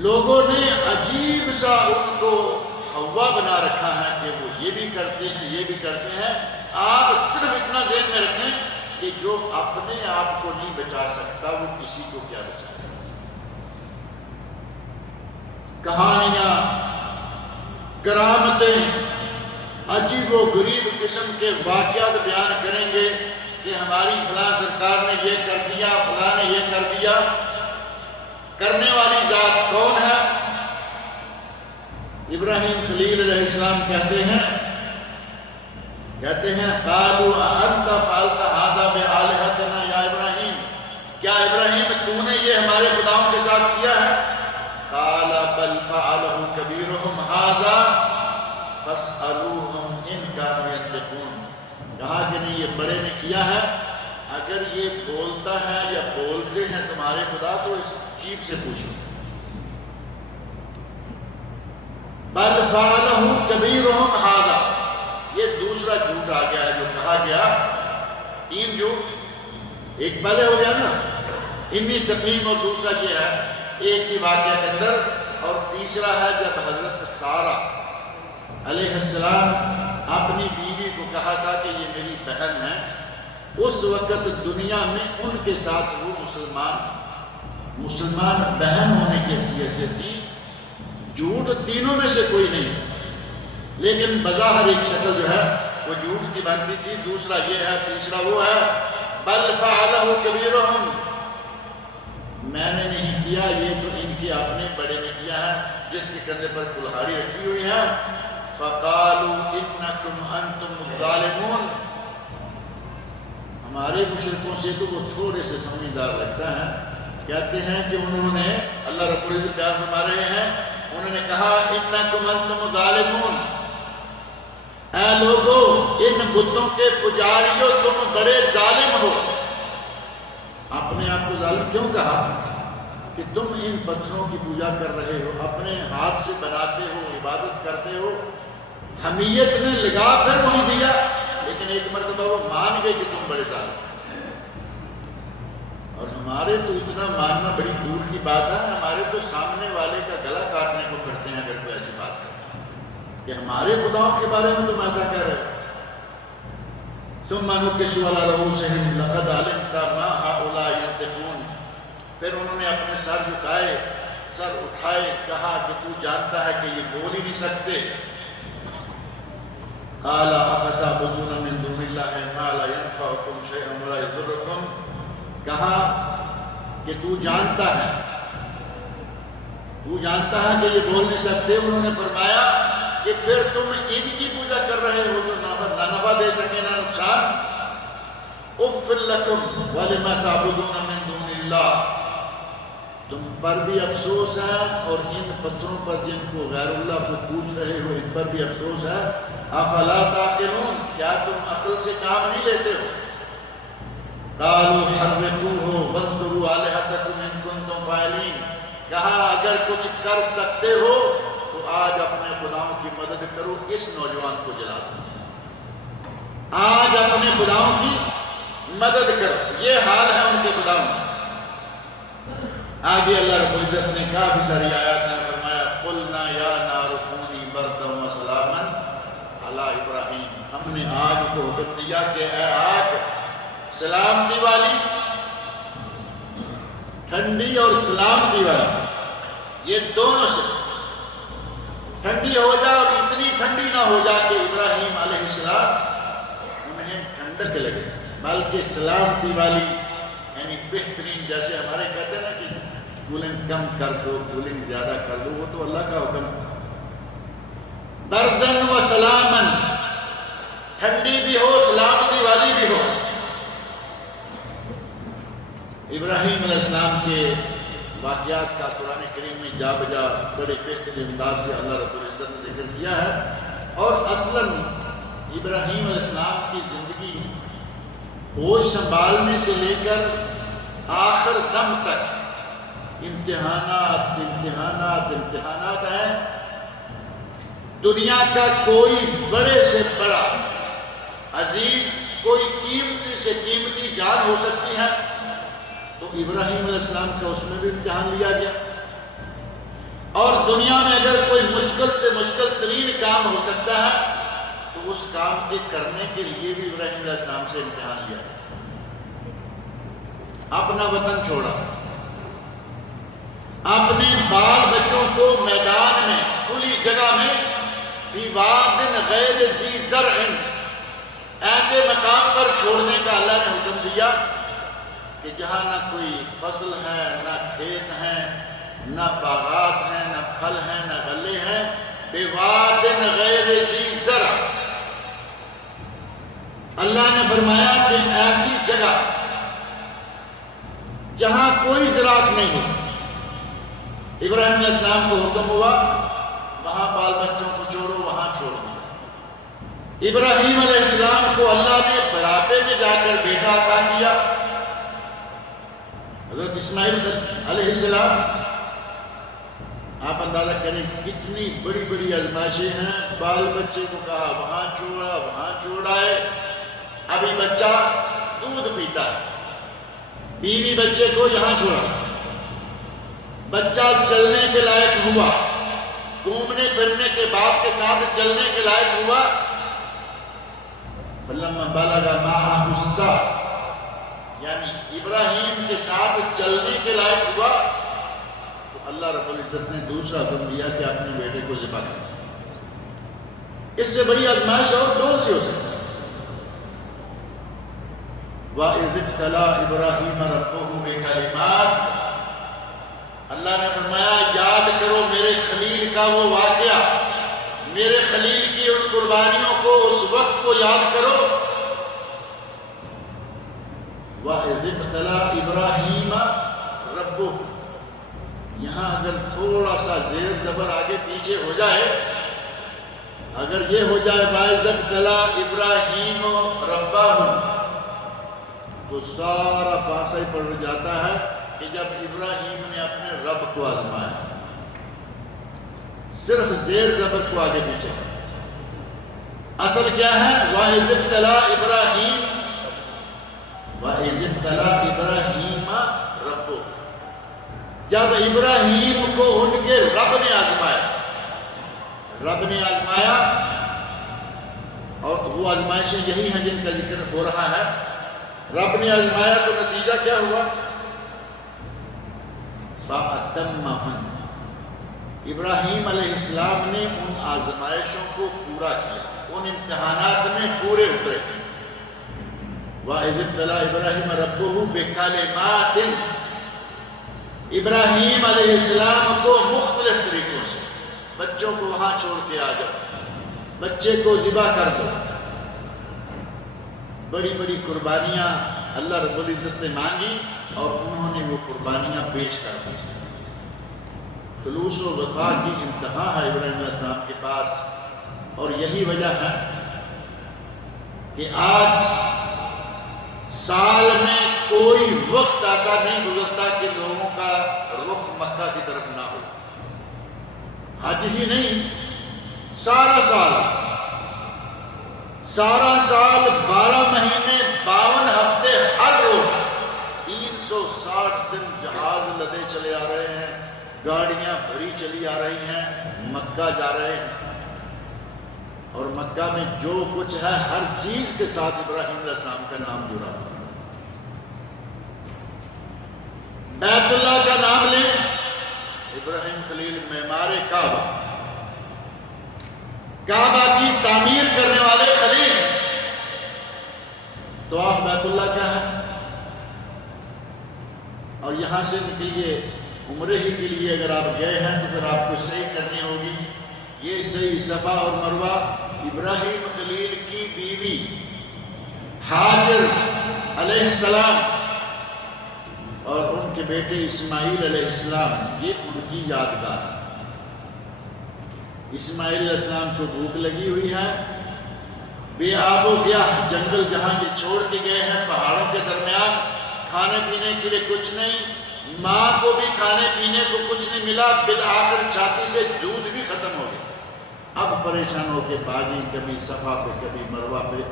لوگوں نے عجیب سا ان کو ہوا بنا رکھا ہے کہ وہ یہ بھی کرتے ہیں یہ بھی کرتے ہیں۔ آپ صرف اتنا ذہن میں رکھیں کہ جو اپنے آپ کو نہیں بچا سکتا وہ کسی کو کیا بچائے۔ کہانیاں، کرامتیں، عجیب و غریب قسم کے واقعات بیان کریں گے کہ ہماری فلاں سرکار نے یہ کر دیا، فلاں نے یہ کر دیا۔ کرنے والی ذات کون ہے؟ ابراہیم خلیل علیہ السلام کہتے ہیں قالوا أأنت فعلت هذا بآلهتنا یا ابراہیم، کیا ابراہیم تو نے یہ ہمارے خداؤں کے ساتھ کیا ہے؟ قال بل فعله كبيرهم هذا فاسألوهم إن كانوا ينطقون، کہا کہ نہیں یہ بڑے نے کیا ہے، اگر یہ بولتا ہے یا بولتے ہیں تمہارے خدا تو اس چیف سے پوچھو۔ بل فعله كبيرهم هذا، یہ دوسرا جھوٹ آ گیا ہے جو کہا گیا، تین جھوٹ، ایک پہلے ہو گیا نا انی سقیم، اور دوسرا یہ ہے ایک ہی واقعہ کے اندر، اور تیسرا ہے جب حضرت سارہ علیہ السلام اپنی بیوی کو کہا تھا کہ یہ میری بہن ہے، اس وقت دنیا میں ان کے ساتھ وہ مسلمان بہن ہونے کی حیثیت سے تھی، جھوٹ تینوں میں سے کوئی نہیں، لیکن بظاہر ایک شکل جو ہے وہ جھوٹ کی بنتی تھی، دوسرا یہ ہے، تیسرا وہ ہے بل فعلہ کبیرہم، میں نے نہیں کیا، یہ تو ان کے اپنے بڑے نے کیا ہے، جس کے کندھے پر کلہاڑی رکھی ہوئی ہے۔ فقالوا انکم انتم الظالمون، ہمارے مشرکوں سے تو وہ تھوڑے سے سمجھدار لگتا ہے، کہتے ہیں کہ انہوں نے، اللہ رب العزت بیان فرما رہے ہیں، انہوں نے کہا انکم انتم الظالمون، اے لوگو ان بتوں کے پجاریوں تم بڑے ظالم ہو۔ اپنے آپ کو ظالم کیوں کہا؟ کہ تم ان پتھروں کی پوجا کر رہے ہو، اپنے ہاتھ سے بناتے ہو، عبادت کرتے ہو، حمیت نے لگا پھر وہی دیا، لیکن ایک مرتبہ وہ مان گئے کہ تم بڑے ظالم ہو۔ اور ہمارے تو اتنا ماننا بڑی دور کی بات ہے، ہمارے تو سامنے والے کا گلا کاٹنے کو کرتے ہیں اگر کوئی ایسی بات کرتے ہیں کہ ہمارے خداؤں کے بارے میں تم ایسا کہہ رہے ہو۔ ثم نكسوا على رؤوسهم لقد علمت ما هؤلاء ينطقون، پھر انہوں نے اپنے سر جھکائے، سر اٹھائے، کہا کہ تو جانتا ہے کہ یہ بول ہی نہیں سکتے۔ قال افتعبدون من دون الله ما لا ينفعكم شيئا ولا يضركم، کہا کہ تو جانتا ہے کہ یہ بول نہیں سکتے۔ انہوں نے فرمایا کہ پھر تم ان کی پوجا کر رہے ہو جو نہ نفع دے سکے نہ نقصان۔ اف لکم ولما تعبدون من دون اللہ، تم پر بھی افسوس ہے اور ان پتھروں پر جن کو غیر اللہ کو پوج رہے ہو ان پر بھی افسوس ہے۔ افلا تعقلون، کیا تم عقل سے کام نہیں لیتے ہو؟ قالوا حرقوه وانصروا آلهتكم ان كنتم فاعلین، کہا اگر کچھ کر سکتے ہو تو آج اپنے خداؤں کی مدد کرو، اس نوجوان کو جلا دو، آج اپنے خداؤں کی مدد کرو، یہ حال ہے ان کے خداؤں کا۔ آگے اللہ رب العزت نے کافی ساری آیات میں فرمایا قلنا یا نار کونی بردا وسلاما علی ابراہیم، ہم نے آگ کو حکم دیا کہ اے آگ سلامتی والی ٹھنڈی اور سلامتی والی، یہ دونوں سے ٹھنڈی ہو جائے اور اتنی ٹھنڈی نہ ہو جائے کہ ابراہیم علیہ السلام انہیں ٹھنڈک لگے، بلکہ سلامتی والی، یعنی بہترین، جیسے ہمارے کہتے ہیں نا کہ کولنگ کم کر دو، کولنگ زیادہ کر دو، وہ تو اللہ کا حکم ہے۔ بردن و سلامن، ٹھنڈی بھی ہو سلامتی والی بھی ہو۔ ابراہیم علیہ السلام کے واقعات کا قرآن کریم میں جا بجا بڑے بہترین انداز سے اللہ رب العزت نے ذکر کیا ہے، اور اصلاً ابراہیم علیہ السلام کی زندگی ہوش سنبھالنے سے لے کر آخر دم تک امتحانات امتحانات امتحانات ہیں۔ دنیا کا کوئی بڑے سے بڑا عزیز، کوئی قیمتی سے قیمتی جان ہو سکتی ہے، تو ابراہیم علیہ السلام کا اس میں بھی امتحان لیا گیا۔ اور دنیا میں اگر کوئی مشکل سے مشکل ترین کام ہو سکتا ہے تو اس کام کے کرنے کے لیے بھی ابراہیم علیہ السلام سے امتحان لیا گیا۔ اپنا وطن چھوڑا، اپنے بال بچوں کو میدان میں، کھلی جگہ میں، فی واد غیر ذی زرع، ایسے مقام پر چھوڑنے کا اللہ نے حکم دیا کہ جہاں نہ کوئی فصل ہے، نہ کھیت ہیں، نہ باغات ہیں، نہ پھل ہیں، نہ غلے ہیں، بواد غیر ذی زرع۔ اللہ نے فرمایا کہ ایسی جگہ جہاں کوئی زراعت نہیں ہو، ابراہیم علیہ السلام کو حکم ہوا وہاں بال بچوں کو چھوڑو، وہاں چھوڑ دیا۔ ابراہیم علیہ السلام کو اللہ نے بڑھاپے میں جا کر بیٹا عطا کیا۔ حضرت اسماعیل علیہ السلام، آپ اندازہ کریں کتنی بڑی بڑی آزمائشیں ہیں، بال بچے کو کہا وہاں چھوڑا، وہاں چھوڑائے، ابھی بچہ دودھ پیتا ہے، بیوی بچے کو یہاں چھوڑا، بچہ چلنے کے لائق ہوا، گھومنے پھرنے کے باپ کے ساتھ چلنے کے لائق ہوا، فلما بلغ معه السعي، یعنی ابراہیم کے ساتھ چلنے کے لائق ہوا، تو اللہ رب العزت نے دوسرا حکم دیا کہ اپنے بیٹے کو ذبح کرو۔ اس سے بڑی آزمائش اور کون سی ہو سکتی ہے؟ وَإِذِ ابْتَلَىٰ إِبْرَاهِيمَ رَبُّهُ بِكَلِمَاتٍ، اللہ نے فرمایا یاد کرو میرے خلیل کا وہ واقعہ، میرے خلیل کی ان قربانیوں کو، اس وقت کو یاد کرو۔ وَإِذِ ابْتَلَىٰ إِبْرَاهِيمَ رَبُّهُ، یہاں اگر تھوڑا سا زیر زبر آگے پیچھے ہو جائے، اگر یہ ہو جائے وَإِذِ ابْتَلَىٰ إِبْرَاهِيمُ رَبَّهُ، تو سارا پاسا ہی پڑ جاتا ہے کہ جب ابراہیم نے اپنے رب کو آزمایا، صرف زیر زبر کو آگے پیچھے کر۔ اصل کیا ہے؟ وَإِذِ ابْتَلَىٰ إِبْرَاهِيمَ وَإِذِ ابْتَلَىٰ إِبْرَاهِيمَ رَبُّهُ، جب ابراہیم کو ان کے رب نے آزمایا، رب نے آزمایا، اور وہ آزمائشیں یہی ہیں جن کا ذکر ہو رہا ہے۔ رب نے آزمایا تو نتیجہ کیا ہوا؟ فَأَتَمَّهُنَّ، ابراہیم علیہ السلام نے ان آزمائشوں کو پورا کیا، ان امتحانات میں پورے اترے۔ وَإِذِ ابْتَلَىٰ إِبْرَاهِيمَ رَبُّهُ بِكَلِمَاتٍ، ابراہیم علیہ السلام کو مختلف طریقوں سے، بچوں کو وہاں چھوڑ کے آ جاؤ، بچے کو ذبح کر دو، بڑی بڑی قربانیاں اللہ رب العزت نے مانگی اور انہوں نے وہ قربانیاں پیش کر دی۔ خلوص و وفا کی انتہا ہے ابراہیم علیہ السلام کے پاس، اور یہی وجہ ہے کہ آج سال میں کوئی وقت ایسا نہیں گزرتا کہ لوگوں کا رخ مکہ کی طرف نہ ہو۔ حج ہی نہیں، سارا سال 12 مہینے 52 ہفتے، ہر روز 360 دن جہاز لدے چلے آ رہے ہیں، گاڑیاں بھری چلی آ رہی ہیں، مکہ جا رہے ہیں، اور مکہ میں جو کچھ ہے ہر چیز کے ساتھ ابراہیم علیہ السلام کا نام جڑا۔ بیت اللہ کا نام لیں، ابراہیم خلیل معمار کعبہ، کعبہ کی تعمیر کرنے والے خلیل۔ طواف بیت اللہ کا ہے، اور یہاں سے نکلیے عمرے ہی کے لیے اگر آپ گئے ہیں تو پھر آپ کو صحیح کرنی ہوگی۔ یہ صحیح صفا اور مروہ ابراہیم خلیل کی بیوی ہاجر علیہ السلام اور ان کے بیٹے اسماعیل علیہ السلام، یہ ان کی یادگار ہے۔ اسماعیل علیہ السلام کو بھوک لگی ہوئی ہے، بے آب و گیاہ جنگل جہاں یہ چھوڑ کے گئے ہیں، پہاڑوں کے درمیان، کھانے پینے کے لیے کچھ نہیں، ماں کو بھی کھانے پینے کو کچھ نہیں ملا، بالآخر چھاتی سے دودھ بھی ختم ہو گیا۔ اب پریشان ہو کے بھاگی، کبھی صفا پہ کبھی مروہ پہ۔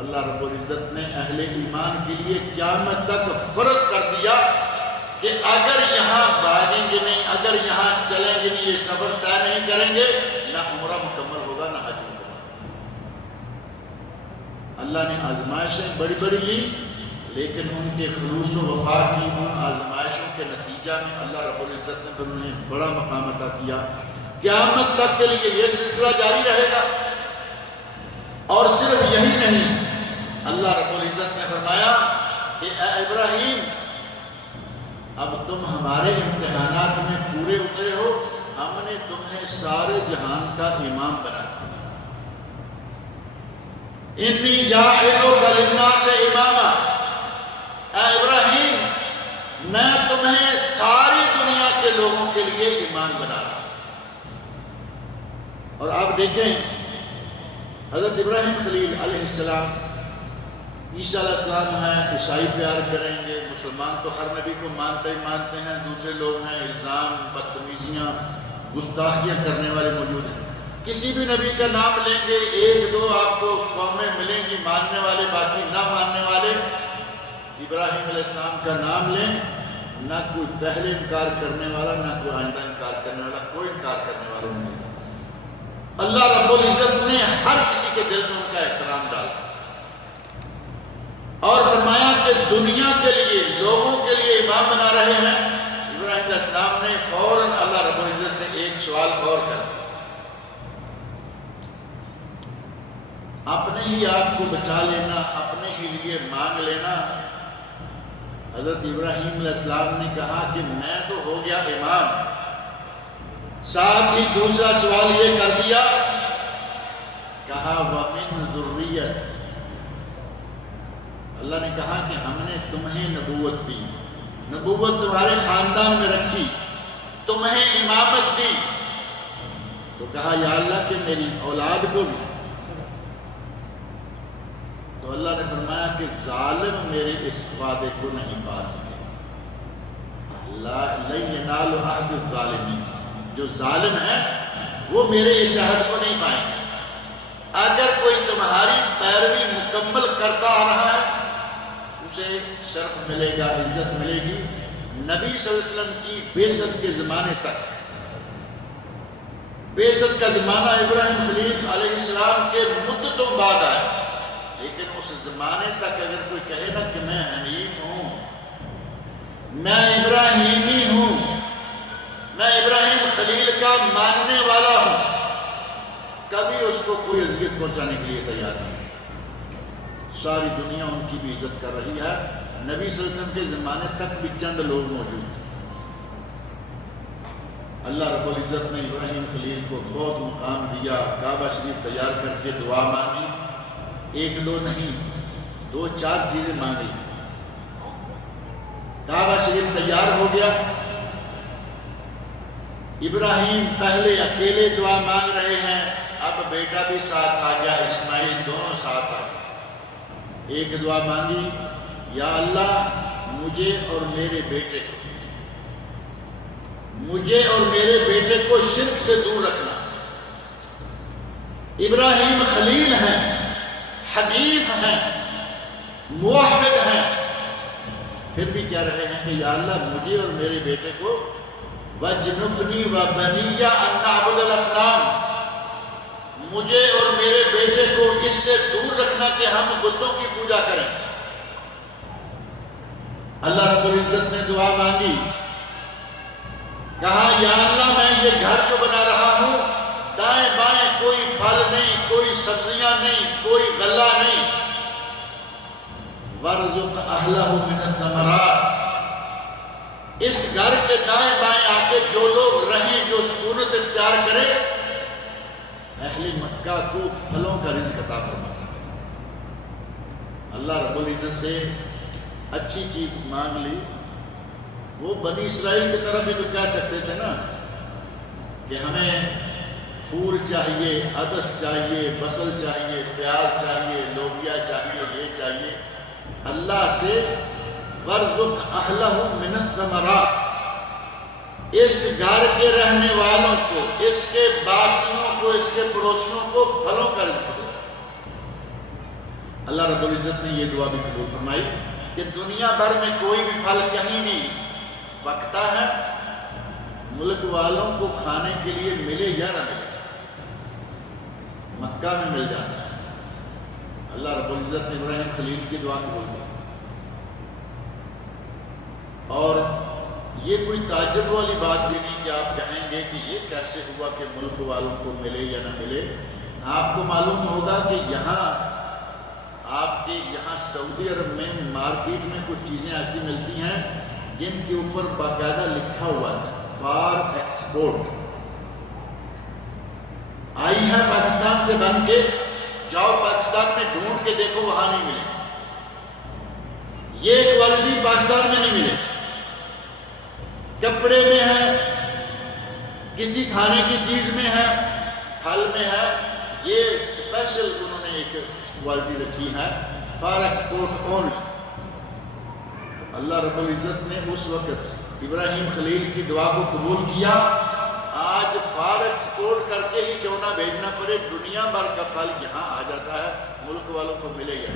اللہ رب العزت نے اہل ایمان کے لیے قیامت تک فرض کر دیا کہ اگر یہاں بھاگیں گے نہیں، اگر یہاں چلیں گے نہیں، یہ سفر طے نہیں کریں گے، نہ عمرہ مکمل ہوگا نہ حج مکمل۔ اللہ نے آزمائشیں بڑی بڑی لی، لیکن ان کے خلوص و وفا کی ان آزمائشوں کے نتیجہ میں اللہ رب العزت نے انہیں بڑا مقام عطا کیا۔ قیامت تک کے لیے یہ سلسلہ جاری رہے گا۔ اور صرف یہی نہیں، اللہ رب العزت نے فرمایا کہ اے ابراہیم، اب تم ہمارے امتحانات میں پورے اترے ہو، ہم نے تمہیں سارے جہان کا امام بنا دیا۔ انی جاعلک للناس اماما، اے ابراہیم میں تمہیں ساری دنیا کے لوگوں کے لیے امام بنا رہا ہوں۔ اور آپ دیکھیں حضرت ابراہیم خلیل علیہ السلام، عیسیٰ علیہ السلام ہیں، عیسائی پیار کریں گے، مسلمان تو ہر نبی کو مانتے ہی مانتے ہیں، دوسرے لوگ ہیں الزام، بدتمیزیاں، گستاخیاں کرنے والے موجود ہیں۔ کسی بھی نبی کا نام لیں گے، ایک دو آپ کو قومیں ملیں گی ماننے والے، باقی نہ ماننے والے۔ ابراہیم علیہ السلام کا نام لیں، نہ کوئی پہلے انکار کرنے والا، نہ کوئی آئندہ انکار کرنے والا، کوئی انکار کرنے والا نہیں۔ اللہ رب العزت نے ہر کسی کے دل میں ان کا احترام ڈالا اور فرمایا کہ دنیا کے لیے، لوگوں کے لیے امام بنا رہے ہیں۔ ابراہیم علیہ السلام نے فوراً اللہ رب العزت سے ایک سوال اور کر دیا، اپنے ہی آپ کو بچا لینا، اپنے ہی لیے مانگ لینا۔ حضرت ابراہیم علیہ السلام نے کہا کہ میں تو ہو گیا امام، ساتھ ہی دوسرا سوال یہ کر دیا، کہا وَمِن ذُرِّيَّتِي، اللہ نے کہا کہ ہم نے تمہیں نبوت دی، نبوت تمہارے خاندان میں رکھی، تمہیں امامت دی، تو کہا یا اللہ کہ میری اولاد کو بھی۔ تو اللہ نے فرمایا کہ ظالم میرے اس وعدے کو نہیں پا سکے، لَن يَنَالَ عَهْدُ الظَّالِمِينَ، جو ظالم ہے وہ میرے اس عہد کو نہیں پائیں گے۔ اگر کوئی تمہاری پیروی مکمل کرتا آ رہا ہے، اسے شرف ملے گا، عزت ملے گی۔ نبی صلی اللہ علیہ وسلم کی بعثت کے زمانے تک، بعثت کا زمانہ ابراہیم خلیل علیہ السلام کے مدتوں بعد آیا، لیکن اس زمانے تک اگر کوئی کہے نا کہ میں حنیف ہوں، میں ابراہیمی ہوں، میں ابراہیم خلیل کا ماننے والا ہوں، کبھی اس کو کوئی اذیت پہنچانے کے لیے تیار نہیں۔ ساری دنیا ان کی بھی عزت کر رہی ہے۔ نبی صلی اللہ علیہ وسلم کے زمانے تک بھی چند لوگ موجود تھے۔ اللہ رب العزت نے ابراہیم خلیل کو بہت مقام دیا، کعبہ شریف تیار کر کے دعا مانگی، ایک دو نہیں، دو چار چیزیں مانگی۔ کعبہ شریف تیار ہو گیا، ابراہیم پہلے اکیلے دعا مانگ رہے ہیں، اب بیٹا بھی ساتھ آ گیا، اسماعیل، دونوں ساتھ آ گئے۔ ایک دعا مانگی، یا اللہ مجھے اور میرے بیٹے کو شرک سے دور رکھنا۔ ابراہیم خلیل ہیں، حنیف ہیں، موحد ہیں، پھر بھی کہہ رہے ہیں کہ یا اللہ مجھے اور میرے بیٹے کو وَجْنُبْنِي وَبَنِيَّ أَن نَعْبُدَ الْأَصْنَامَ، مجھے اور میرے بیٹے کو اس سے دور رکھنا کہ ہم بتوں کی پوجا کریں۔ اللہ رب العزت نے دعا مانگی، کہا یا اللہ میں یہ گھر جو بنا رہا ہوں، دائیں بائیں کوئی پھل نہیں، کوئی سبزیاں نہیں، کوئی غلہ نہیں، وَارْزُقْ أَهْلَهُ مِنَ الثَّمَرَاتِ، اس گھر کے دائیں بائیں آ کے جو لوگ رہیں، جو سکونت اختیار کرے، اہل مکہ کو پھلوں کا رزق عطا فرما۔ اللہ رب العزت سے اچھی چیز مانگ لی، وہ بنی اسرائیل کی طرف بھی تو کہہ سکتے تھے نا کہ ہمیں پھول چاہیے، عدس چاہیے، بصل چاہیے، پیاز چاہیے، لوبیا چاہیے، یہ چاہیے۔ اللہ سے وَارْزُقْ أَهْلَهُ مِنَ الثَّمَرَاتِ، اس گھر کے رہنے والوں کو، اس کے باسیوں کو، اس کے پڑوسیوں کو پھلوں کا رزق دے۔ اللہ رب العزت نے یہ دعا بھی قبول فرمائی کہ دنیا بھر میں کوئی بھی پھل کہیں بھی پکتا ہے، ملک والوں کو کھانے کے لیے ملے یا نہ ملے، مکہ میں مل جاتا ہے۔ اللہ رب العزت نے ابراہیم خلیل کی دعا قبول کی۔ اور یہ کوئی تعجب والی بات بھی نہیں کہ آپ کہیں گے کہ یہ کیسے ہوا کہ ملک والوں کو ملے یا نہ ملے۔ آپ کو معلوم ہوگا کہ یہاں آپ کے یہاں سعودی عرب میں مارکیٹ میں کچھ چیزیں ایسی ملتی ہیں جن کے اوپر باقاعدہ لکھا ہوا ہے فار ایکسپورٹ، آئی ہے پاکستان سے بن کے، جاؤ پاکستان میں ڈھونڈ کے دیکھو وہاں نہیں ملے، یہ کوالٹی پاکستان میں نہیں ملے، کپڑے میں ہے، کسی کھانے کی چیز میں ہے، پھل میں ہے، یہ اسپیشل انہوں نے ایک کوالٹی رکھی ہے فار ایکسپورٹ اونلی۔ اللہ رب العزت نے اس وقت ابراہیم خلیل کی دعا کو قبول کیا۔ آج فار ایکسپورٹ کر کے ہی کیوں نہ بھیجنا پڑے، دنیا بھر کا پھل یہاں آ جاتا ہے، ملک والوں کو ملے گا۔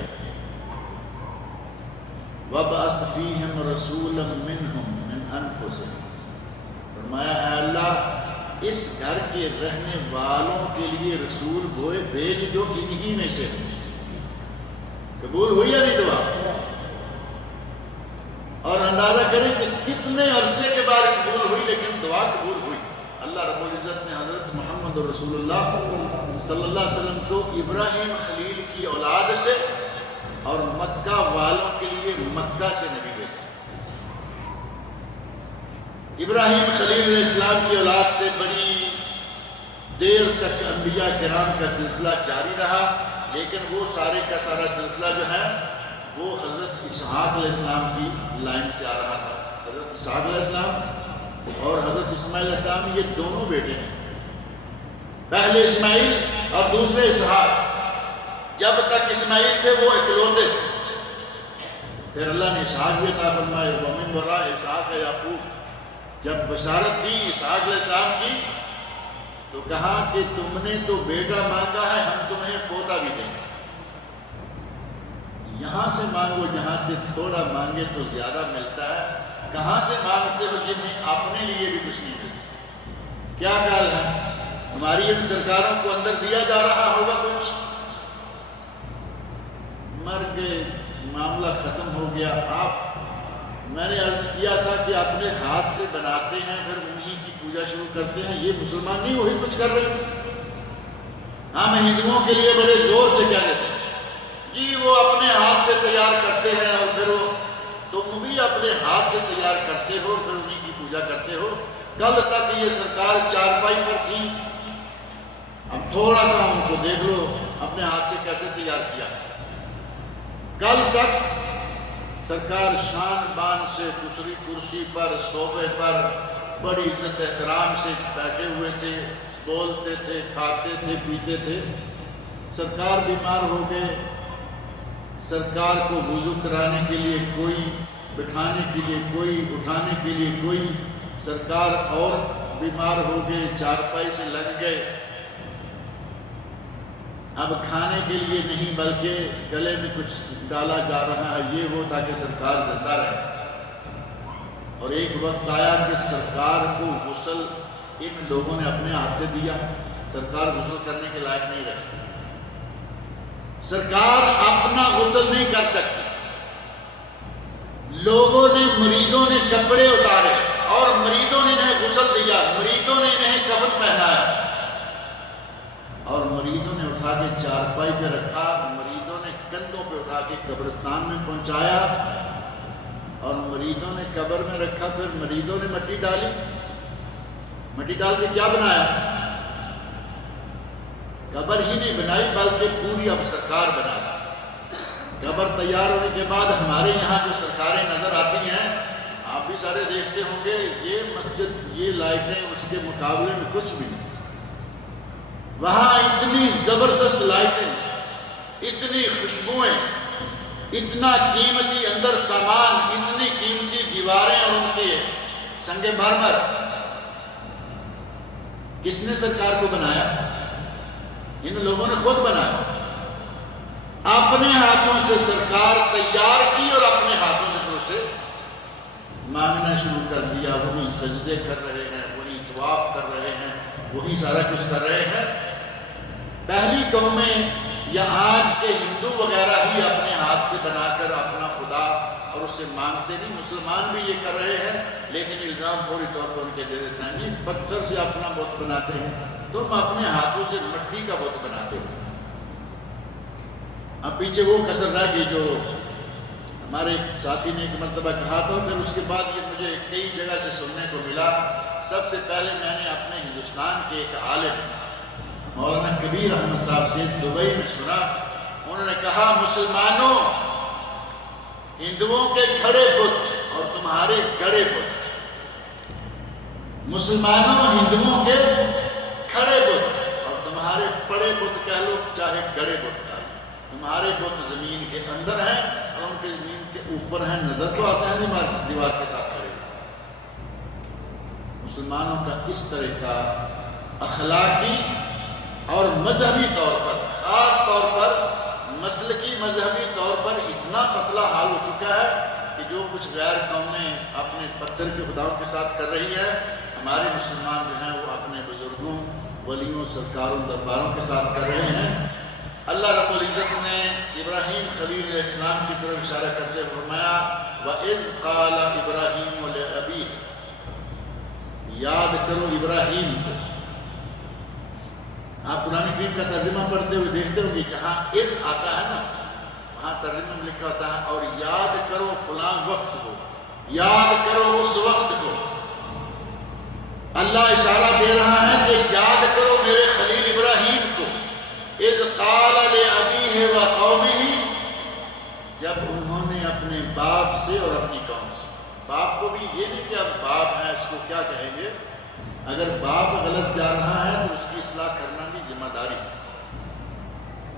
وَبْعَثْ فِيهِمْ رَسُولًا مِّنْهُمْ مِنْ أَنفُسِهِمْ، فرمایا اے اللہ اس گھر کے رہنے والوں کے لیے رسول بھوئے بھیج جو انہی میں سے ہوں۔ قبول ہوئی یا نہیں دعا؟ اور اندازہ کریں کہ کتنے عرصے کے بعد قبول ہوئی، لیکن دعا قبول ہوئی۔ اللہ رب العزت نے حضرت محمد رسول اللہ صلی اللہ علیہ وسلم کو ابراہیم خلیل کی اولاد سے اور مکہ والوں کے لیے مکہ سے نبی بھیجا۔ ابراہیم خلیل علیہ السلام کی اولاد سے بڑی دیر تک انبیاء کرام کا سلسلہ جاری رہا، لیکن وہ سارے کا سارا سلسلہ جو ہے وہ حضرت اسحاق علیہ السلام کی لائن سے آ رہا تھا۔ حضرت اسحاق علیہ السلام اور حضرت اسماعیل علیہ السلام یہ دونوں بیٹے ہیں، پہلے اسماعیل اور دوسرے اسحاق۔ جب تک اسماعیل تھے وہ اکلوتے تھے، پھر اللہ نے اسحاق بھی عطا فرمائے، وَمِن وَرَاءِ اسحاق یعقوب۔ جب بشارت دی اسحاق علیہ السلام کی تو کہا کہ تم نے تو بیٹا مانگا ہے، ہم تمہیں پوتا بھی دیں گے۔ یہاں سے مانگو جہاں سے تھوڑا مانگے تو زیادہ ملتا ہے، کہاں سے مانگتے ہو جنہیں اپنے لیے بھی کچھ نہیں ملتا؟ کیا خیال ہے ہماری ان سرکاروں کو اندر دیا جا رہا ہوگا کچھ؟ مر گئے، معاملہ ختم ہو گیا۔ میں نے عرض کیا تھا کہ اپنے ہاتھ سے بناتے ہیں پھر انہی کی پوجا شروع کرتے ہیں، یہ مسلمان نہیں وہی کچھ کر رہے ہیں۔ ہم ہندوؤں کے لیے بڑے زور سے کہہ دیتے ہیں جی وہ اپنے ہاتھ سے تیار کرتے ہیں، اور پھر وہ تم بھی اپنے ہاتھ سے تیار کرتے ہو، پھر انہی کی پوجا کرتے ہو۔ کل تک یہ سرکار چارپائی پر تھی، اب تھوڑا سا ان کو دیکھ لو اپنے ہاتھ سے کیسے تیار کیا۔ کل تک سرکار شان بان سے دوسری کرسی پر، صوفے پر بڑی عزت احترام سے بیٹھے ہوئے تھے، بولتے تھے، کھاتے تھے، پیتے تھے۔ سرکار بیمار ہو گئے، سرکار کو وضو کرانے کے لیے کوئی، بٹھانے کے لیے کوئی، اٹھانے کے لیے کوئی، سرکار اور بیمار ہو گئے، چارپائی سے لگ گئے۔ اب کھانے کے لیے نہیں بلکہ گلے میں کچھ ڈالا جا رہا ہے، یہ وہ تاکہ سرکار زندہ رہے۔ اور ایک وقت آیا کہ سرکار کو غسل ان لوگوں نے اپنے ہاتھ سے دیا، سرکار غسل کرنے کے لائق نہیں رہے۔ سرکار اپنا غسل نہیں کر سکتی، لوگوں نے مریدوں نے کپڑے اتارے اور مریدوں نے انہیں غسل دیا، مریدوں نے انہیں کفن پہنایا اور مریدوں نے اٹھا کے چارپائی پہ رکھا، مریدوں نے کندھوں پہ اٹھا کے قبرستان میں پہنچایا اور مریدوں نے قبر میں رکھا، پھر مریدوں نے مٹی ڈالی، مٹی ڈال کے کیا بنایا؟ قبر ہی نہیں بنائی بلکہ پوری اب سرکار بنا دی۔ قبر تیار ہونے کے بعد ہمارے یہاں جو سرکاریں نظر آتی ہیں، آپ بھی سارے دیکھتے ہوں گے، یہ مسجد، یہ لائٹیں اس کے مقابلے میں کچھ بھی نہیں۔ وہاں اتنی زبردست لائٹیں، اتنی خوشبوئیں، اتنا قیمتی اندر سامان، اتنی قیمتی دیواریں اور ان کے سنگ مرمر۔ کس نے سرکار کو بنایا؟ ان لوگوں نے خود بنایا، اپنے ہاتھوں سے سرکار تیار کی اور اپنے ہاتھوں سے اسے مانگنا شروع کر دیا۔ وہی سجدے کر رہے ہیں، وہی طواف کر رہے ہیں، وہی سارا کچھ کر رہے ہیں۔ پہلی قومیں یا آج کے ہندو وغیرہ ہی اپنے ہاتھ سے بنا کر اپنا خدا اور اسے مانگتے نہیں، مسلمان بھی یہ کر رہے ہیں، لیکن الزام فوری طور پر ان کے دے دیتے ہیں، یہ پتھر سے اپنا بت بناتے ہیں، تم اپنے ہاتھوں سے مٹی کا بت بناتے ہو۔ اب پیچھے وہ کسر رہ گئی جو ہمارے ایک ساتھی نے ایک مرتبہ کہا تھا، پھر اس کے بعد یہ مجھے کئی جگہ سے سننے کو ملا۔ سب سے پہلے میں نے اپنے ہندوستان کے ایک عالم مولانا کبیر احمد صاحب سے دبئی میں سنا، انہوں نے کہا، مسلمانوں، ہندوؤں کے کھڑے بت اور تمہارے گڑے بت، مسلمانوں ہندوؤں کے کھڑے بت اور تمہارے پڑے بت کہہ لو چاہے گڑے بت کہہ لو، تمہارے بت زمین کے اندر ہیں اور ان کے زمین کے اوپر ہیں، نظر تو آتا ہے دیوار کے ساتھ کھڑے۔ مسلمانوں کا اس طرح کا اخلاقی اور مذہبی طور پر، خاص طور پر مسلکی مذہبی طور پر اتنا پتلا حال ہو چکا ہے کہ جو کچھ غیر قومیں اپنے پتھر کے خداؤں کے ساتھ کر رہی ہے، ہمارے مسلمان جو ہیں وہ اپنے بزرگوں، ولیوں، سرکاروں، درباروں کے ساتھ کر رہے ہیں۔ اللہ رب العزت نے ابراہیم خلیل علیہ السلام کی طرف اشارہ کرتے ہوئے فرمایا، وَإِذْ قَالَ إِبْرَاهِيمُ لِأَبِيهِ، یاد کرو ابراہیم کو۔ آپ قرآن کریم کا ترجمہ پڑھتے ہوئے دیکھتے ہوں گے، جہاں اس آتا ہے نا وہاں ترجمہ میں لکھا ہوتا ہے، اور یاد کرو فلاں وقت کو، یاد کرو اس وقت کو۔ اللہ اشارہ دے رہا ہے کہ یاد کرو میرے خلیل ابراہیم کو، اذ قال لأبیہ وقومہ، جب انہوں نے اپنے باپ سے اور اپنی قوم سے، باپ کو بھی یہ نہیں کہ اب باپ ہے اس کو کیا کہیں گے، اگر باپ غلط جا رہا ہے تو اس کی اصلاح کرنا بھی ذمہ داری ہے،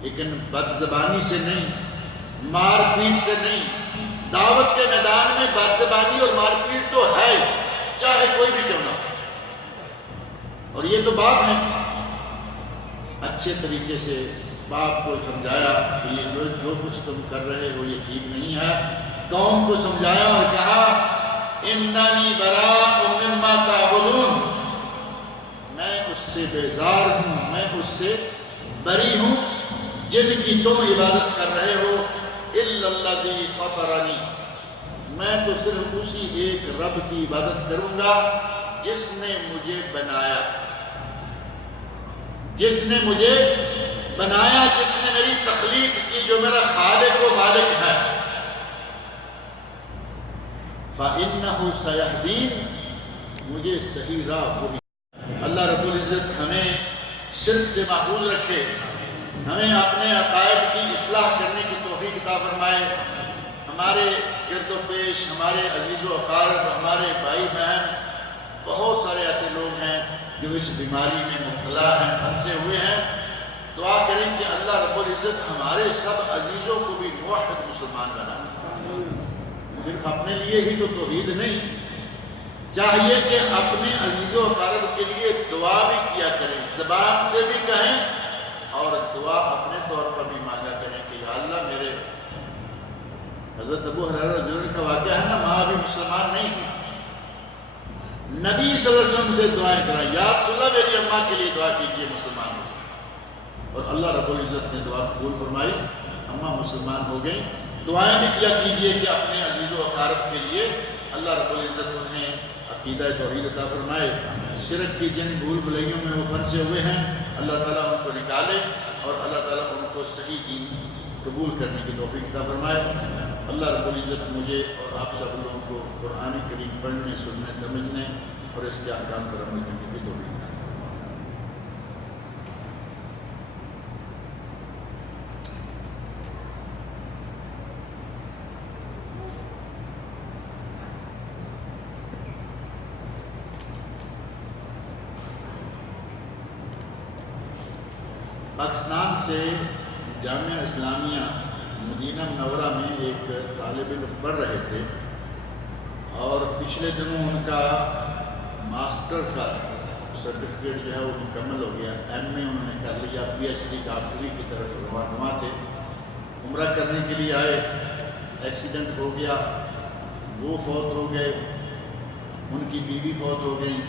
لیکن بد زبانی سے نہیں، مار پیٹ سے نہیں۔ دعوت کے میدان میں بد زبانی اور مار پیٹ تو ہے، چاہے کوئی بھی کیوں نہ ہو، اور یہ تو باپ ہیں۔ اچھے طریقے سے باپ کو سمجھایا کہ یہ جو کچھ تم کر رہے ہو یہ ٹھیک نہیں ہے، قوم کو سمجھایا اور کہا، اننی براء مما تعبدون، میں اس سے بیزار ہوں، میں اس سے بری ہوں جن کی تم عبادت کر رہے ہو، الا الذی فطرنی، میں تو صرف اسی ایک رب کی عبادت کروں گا جس نے مجھے بنایا، جس نے مجھے بنایا، جس نے میری تخلیق کی، جو میرا خالق و مالک ہے۔ فَإِنَّهُ سَيَهْدِينِ، مجھے صحیح راہ وہی۔ اللہ رب العزت ہمیں شرک سے محفوظ رکھے، ہمیں اپنے عقائد کی اصلاح کرنے کی توفیق عطا فرمائے۔ ہمارے گرد و پیش، ہمارے عزیز و اقارب، ہمارے بھائی بہن، بہت سارے ایسے لوگ ہیں جو اس بیماری میں مبتلا ہیں، پھنسے ہوئے ہیں۔ دعا کریں کہ اللہ رب العزت ہمارے سب عزیزوں کو بھی موحد مسلمان بنا دے۔ صرف اپنے لیے ہی تو توحید نہیں، چاہیے کہ اپنے عزیز و اقارب کے لیے دعا بھی کیا کریں، زبان سے بھی کہیں اور دعا اپنے طور پر بھی مانگا کریں کہ یا اللہ میرے، حضرت ابو ہریرہ رضی اللہ عنہ کا واقعہ ہے نا، ماں بھی مسلمان نہیں تھی، نبی صلی اللہ علیہ وسلم سے دعائیں کرائیں، یا رسول اللہ میری اماں کے لیے دعا کیجئے مسلمان ہو، اور اللہ رب العزت نے دعا قبول فرمائی، اماں مسلمان ہو گئیں۔ دعائیں بھی کیا کیجئے کہ اپنے عزیز و اقارب کے لیے اللہ رب العزت انہیں عقیدہ توحید عطا فرمائے، شرک کی جن بھول بھلائیوں میں وہ پھنسے ہوئے ہیں اللہ تعالیٰ ان کو نکالے، اور اللہ تعالیٰ ان کو صحیح دین قبول کرنے کی توفیق عطا فرمائے۔ اللہ رب العزت مجھے اور آپ سب لوگوں کو قرآن کریم پڑھنے، سننے، سمجھنے اور اس کے احکام پر عمل کرنے کی توفیق عطا فرمائے۔ پاکستان سے جامعہ اسلامیہ مدینہ منورہ میں ایک طالب علم پڑھ رہے تھے، اور پچھلے دنوں ان کا ماسٹر کا سرٹیفکیٹ جو ہے وہ مکمل ہو گیا، ایم اے انہوں نے کر لیا، پی ایچ ڈی ڈاکٹری کی طرف رواں تھے۔ عمرہ کرنے کے لیے آئے، ایکسیڈنٹ ہو گیا، وہ فوت ہو گئے، ان کی بیوی فوت ہو گئی،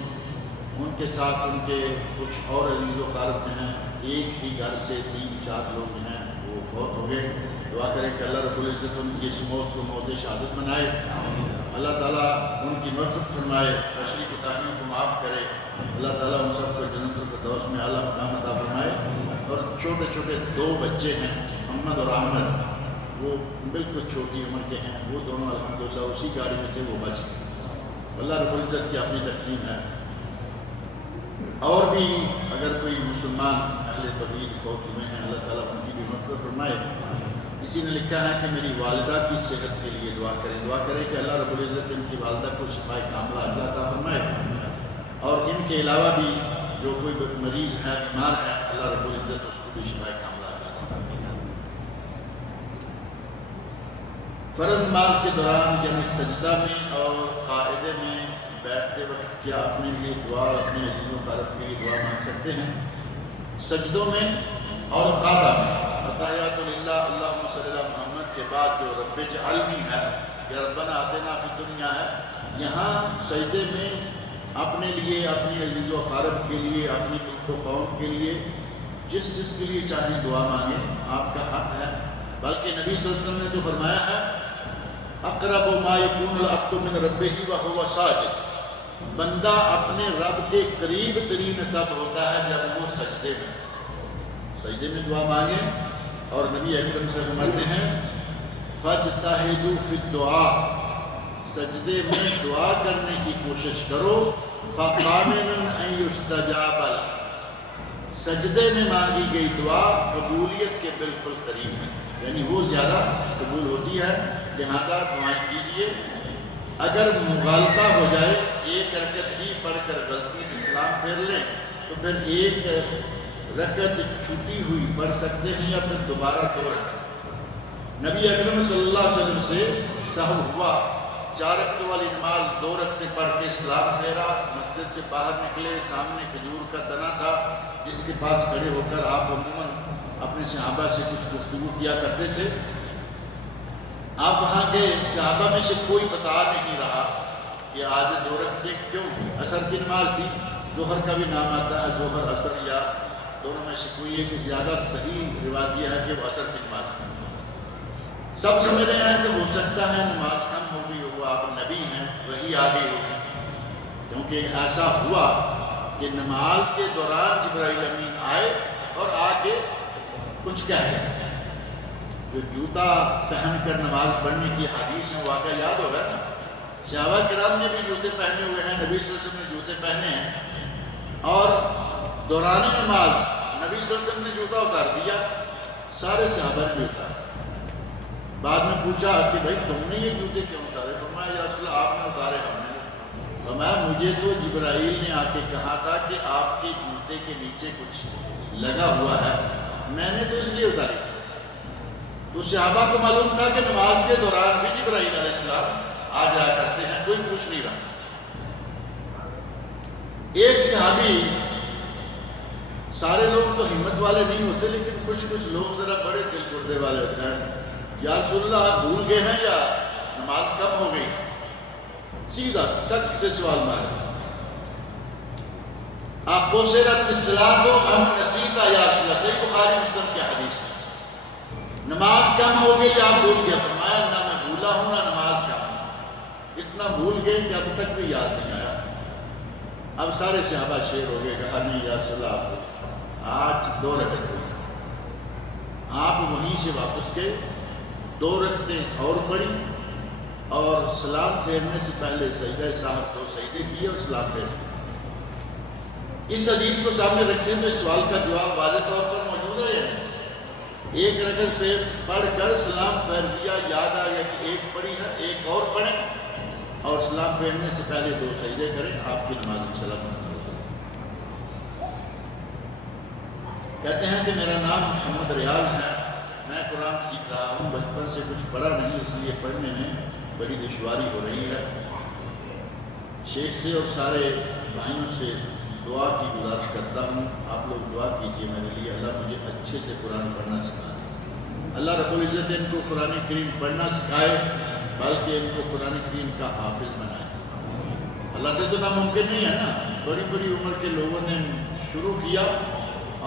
ان کے ساتھ ان کے کچھ اور عزیز و اقارب جو ہیں، ایک ہی گھر سے 3-4 لوگ جو ہیں وہ فوت ہو گئے۔ دعا کریں کہ اللہ رب العزت ان کی اس موت کو موت شہادت بنائے، اللہ تعالیٰ ان کی مغفرت فرمائے، بشری کوتاہیوں کو معاف کرے، اللہ تعالیٰ ان سب کو جنت الفردوس میں اعلیٰ مقام عطا فرمائے۔ اور چھوٹے چھوٹے 2 بچے ہیں، محمد اور احمد، وہ بالکل چھوٹی عمر کے ہیں، وہ دونوں الحمدللہ اسی گاڑی میں تھے، وہ بچ گئے۔ اللہ رب العزت کی اپنی تقسیم ہے۔ اور بھی اگر کوئی مسلمان اہل توحید فوت ہوئے ہیں، اللہ تعالیٰ ان کی بھی مغفرت فرمائے۔ کسی نے لکھا ہے کہ میری والدہ کی صحت کے لیے دعا کریں کہ اللہ رب العزت ان کی والدہ کو شفائے کاملہ عطا فرمائے، اور ان کے علاوہ بھی جو کوئی مریض ہے، بیمار ہے، اللہ رب العزت اس کو بھی شفائے کاملہ عطا فرمائے۔ فرض نماز کے دوران یعنی سجدہ میں اور قاعدے میں بیٹھتے وقت کیا اپنے لیے دعا، اپنے عزیز و اقارب کے لیے دعا مانگ سکتے ہیں؟ سجدوں میں اور قاعدہ میں اتحیات للہ اللہم صلی اللہ محمد کے بعد جو رب اجعلنی ہے یا ربنا آتنا فی الدنیا ہے، یہاں سجدے میں اپنے لیے، اپنی عزیز و اقارب کے لیے، اپنی ملک و قوم کے لیے جس کے لیے چاہیں دعا مانگیں، آپ کا حق ہے۔ بلکہ نبی صلی اللہ علیہ وسلم نے تو فرمایا ہے اقرب ما یکون العبد من ربہ وہو ساجد، بندہ اپنے رب کے قریب ترین تب ہوتا ہے جب وہ سجدے میں دعا مانگیں۔ اور نبی اکرم سے فرماتے ہیں فاجتہدوا فی الدعاء، سجدے میں دعا کرنے کی کوشش کرو، فقامن ان یستجاب لہ، سجدے میں مانگی گئی دعا قبولیت کے بالکل قریب ہے، یعنی وہ زیادہ قبول ہوتی ہے، لہذا دعائیں کیجیے۔ اگر مغالطہ ہو جائے، ایک رکعت ہی پڑھ کر غلطی سے سلام پھیر لیں تو پھر ایک رکعت چھوٹی ہوئی پڑھ سکتے ہیں، یا پھر دوبارہ 2 رکعت۔ نبی اکرم صلی اللہ علیہ وسلم سے سہو ہوا، 4 رکعت والی نماز 2 رکعتیں پڑھ کے سلام پھیرا، مسجد سے باہر نکلے، سامنے کھجور کا تنا تھا جس کے پاس کھڑے ہو کر آپ عموماً اپنے صحابہ سے کچھ گفتگو کیا کرتے تھے۔ آپ وہاں کے صحابہ میں سے کوئی بتا نہیں رہا کہ آج 2 رکعتیں کیوں، عصر کی نماز تھی، ظہر کا بھی نام آتا ہے، ظہر عصر، یا دونوں میں سے کوئی ایک زیادہ صحیح روایت یہ ہے کہ وہ عصر کی نماز تھی۔ سب سمجھ رہے ہیں کہ ہو سکتا ہے نماز کم ہو گئی ہو، آپ نبی ہیں، وہی آ گئی ہوگی، کیونکہ ایسا ہوا کہ نماز کے دوران جبرائیل امین آئے اور آ کے کچھ کہہ گئے۔ جو جوتا پہن کر نماز پڑھنے کی حدیث ہے، واقعہ یاد ہوگا نا، صحابہ کرام نے بھی جوتے پہنے ہوئے ہیں، نبی صلی اللہ علیہ وسلم نے جوتے پہنے ہیں، اور دوران نماز نبی صلی اللہ علیہ وسلم نے جوتا اتار دیا، سارے صحابہ نے بھی اتارا۔ بعد میں پوچھا کہ بھائی تم نے یہ جوتے کیوں اتارے؟ فرمایا یا رسول اللہ آپ نے اتارے، ہم نے۔ فرمایا مجھے تو جبرائیل نے آ کے کہا تھا کہ آپ کے جوتے کے نیچے کچھ لگا ہوا ہے، میں نے تو اس لیے اتاری تھی۔ تو صحابہ کو معلوم تھا کہ نماز کے دوران بھی جبرائیل علیہ السلام آ جایا کرتے ہیں، کوئی پوچھ نہیں رہا۔ ایک صحابی، سارے لوگ تو ہمت والے نہیں ہوتے، لیکن کچھ لوگ ذرا بڑے دل گردے والے ہوتے ہیں، یا رسول اللہ آپ بھول گئے ہیں یا نماز کم ہو گئی؟ سیدھا ٹک سے سوال مارا، آپ قصرت الصلاۃ ام نسیت یا رسول اللہ، صحیح بخاری مسلم کی حدیث ہے۔ نماز کم ہو گئی آپ بھول گیا؟ فرمایا نہ میں بھولا ہوں نہ نماز کم، اتنا بھول گئے کہ اب تک بھی یاد نہیں آیا۔ اب سارے صحابہ شیر ہو گئے، کہا نہیں یا رسول اللہ آج 2 رکعت ہوئی۔ آپ وہیں سے واپس گئے، 2 رکعتیں اور پڑھی اور سلام پھیرنے سے پہلے سجدہ صاحب 2 سجدے کیے اور سلام پھیرے۔ اس حدیث کو سامنے رکھیں تو اس سوال کا جواب واضح طور پر موجود ہے یا نہیں؟ 1 رکعت پڑھ کر سلام پھیر دیا، یاد آ گیا کہ 1 پڑھی ہے، 1 اور پڑھیں اور سلام پھیرنے سے پہلے 2 سجدے کریں، آپ کی نماز انشاءاللہ منظور ہو جائے۔ کہتے ہیں کہ میرا نام محمد ریاض ہے، میں قرآن سیکھ رہا ہوں، بچپن سے کچھ پڑھا نہیں، اس لیے پڑھنے میں بڑی دشواری ہو رہی ہے۔ شیخ سے اور سارے بھائیوں سے دعا کی گزارش کرتا ہوں، آپ لوگ دعا کیجئے میرے لیے، اللہ مجھے اچھے سے قرآن پڑھنا سکھائے۔ اللہ رب العزت ان کو قرآن کریم پڑھنا سکھائے، بلکہ ان کو قرآن کریم کا حافظ بنائے۔ اللہ سے تو ناممکن نہیں ہے نا، بڑی بڑی عمر کے لوگوں نے شروع کیا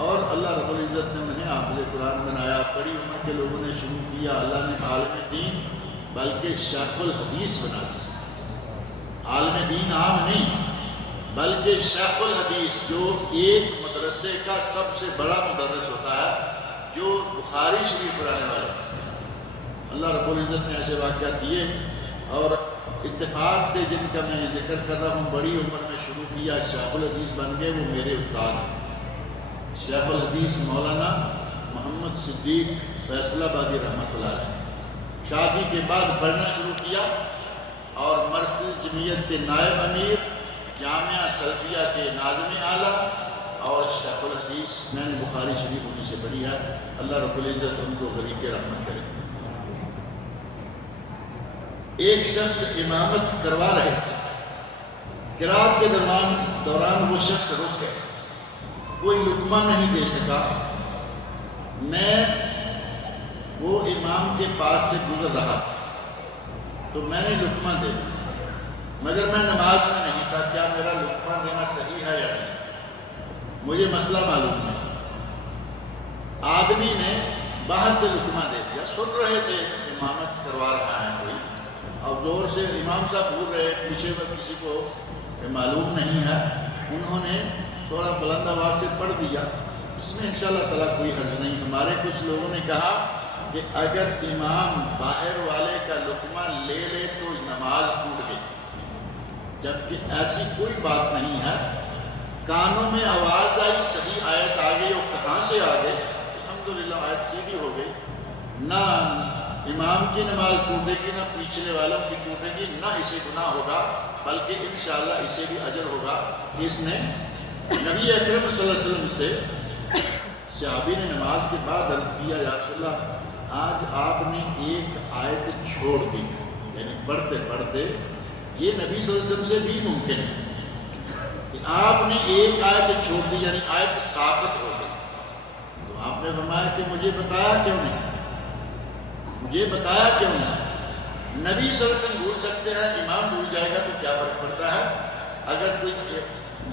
اور اللہ رب العزت نے انہیں حافظ قرآن بنایا۔ بڑی عمر کے لوگوں نے شروع کیا، اللہ نے عالم دین بلکہ شیخ الحدیث بنا دیا۔ عالم دین عام نہیں بلکہ شیخ الحدیث، جو ایک مدرسے کا سب سے بڑا مدرس ہوتا ہے، جو بخاری شریف پڑھانے والا۔ اللہ رب العزت نے ایسے واقعات دیے، اور اتفاق سے جن کا میں ذکر کر رہا ہوں بڑی عمر میں شروع کیا، شیخ الحدیث بن گئے، وہ میرے استاد ہیں۔ شیخ الحدیث مولانا محمد صدیق فیصل آبادی رحمۃ اللہ علیہ۔ شادی کے بعد پڑھنا شروع کیا اور مرکز جمعیت کے نائب امیر، جامعہ سلفیہ کے ناظم اعلیٰ، اور شیخ الحدیث میں نے بخاری شریف انہیں سے پڑھی ہے۔ اللہ رب العزت ان کو غریق رحمت کرے۔ ایک شخص امامت کروا رہے تھے، قرات کے دوران وہ شخص رک گئے، کوئی لقمہ نہیں دے سکا۔ میں وہ امام کے پاس سے گزر رہا تھا تو میں نے لقمہ دے دیا، مگر میں نماز میں نہیں تھا، کیا میرا لقمہ دینا صحیح ہے یا نہیں؟ مجھے مسئلہ معلوم نہیں۔ آدمی نے باہر سے لقمہ دے دیا، سن رہے تھے امامت کروا رہا ہے کوئی، اب زور سے امام صاحب بول رہے، پیچھے میں کسی کو معلوم نہیں ہے، انہوں نے تھوڑا بلند آواز سے پڑھ دیا۔ اس میں انشاءاللہ تعالیٰ کوئی حرج نہیں۔ ہمارے کچھ لوگوں نے کہا کہ اگر امام باہر والے کا لقمہ لے لے تو نماز ٹوٹ گئی، جبکہ ایسی کوئی بات نہیں ہے۔ کانوں میں آواز آئی، صحیح آیت آ گئی، اور کہاں سے آ گئی؟ الحمدللہ آیت سیدھی ہو گئی، نہ امام کی نماز ٹوٹے گی، نہ پیچھے والوں کی ٹوٹے گی، نہ اسے گناہ ہوگا، بلکہ انشاءاللہ اسے بھی اجر ہوگا۔ اس نے نبی اکرم صلی اللہ علیہ وسلم سے صحابی نے نماز کے بعد عرض کیا، یا رسول اللہ آج آپ نے ایک آیت چھوڑ دی، یعنی پڑھتے پڑھتے، یہ نبی صلی اللہ علیہ وسلم سے بھی ممکن ہے کہ آپ نے ایک آیت چھوڑ دی، یعنی آیت ساقط ہو گئی۔ تو آپ نے فرمایا کہ مجھے بتایا کیوں نہیں، مجھے بتایا کیوں نہیں؟ نبی صلی اللہ علیہ وسلم بھول سکتے ہیں، امام بھول جائے گا تو کیا فرق پڑتا ہے؟ اگر کوئی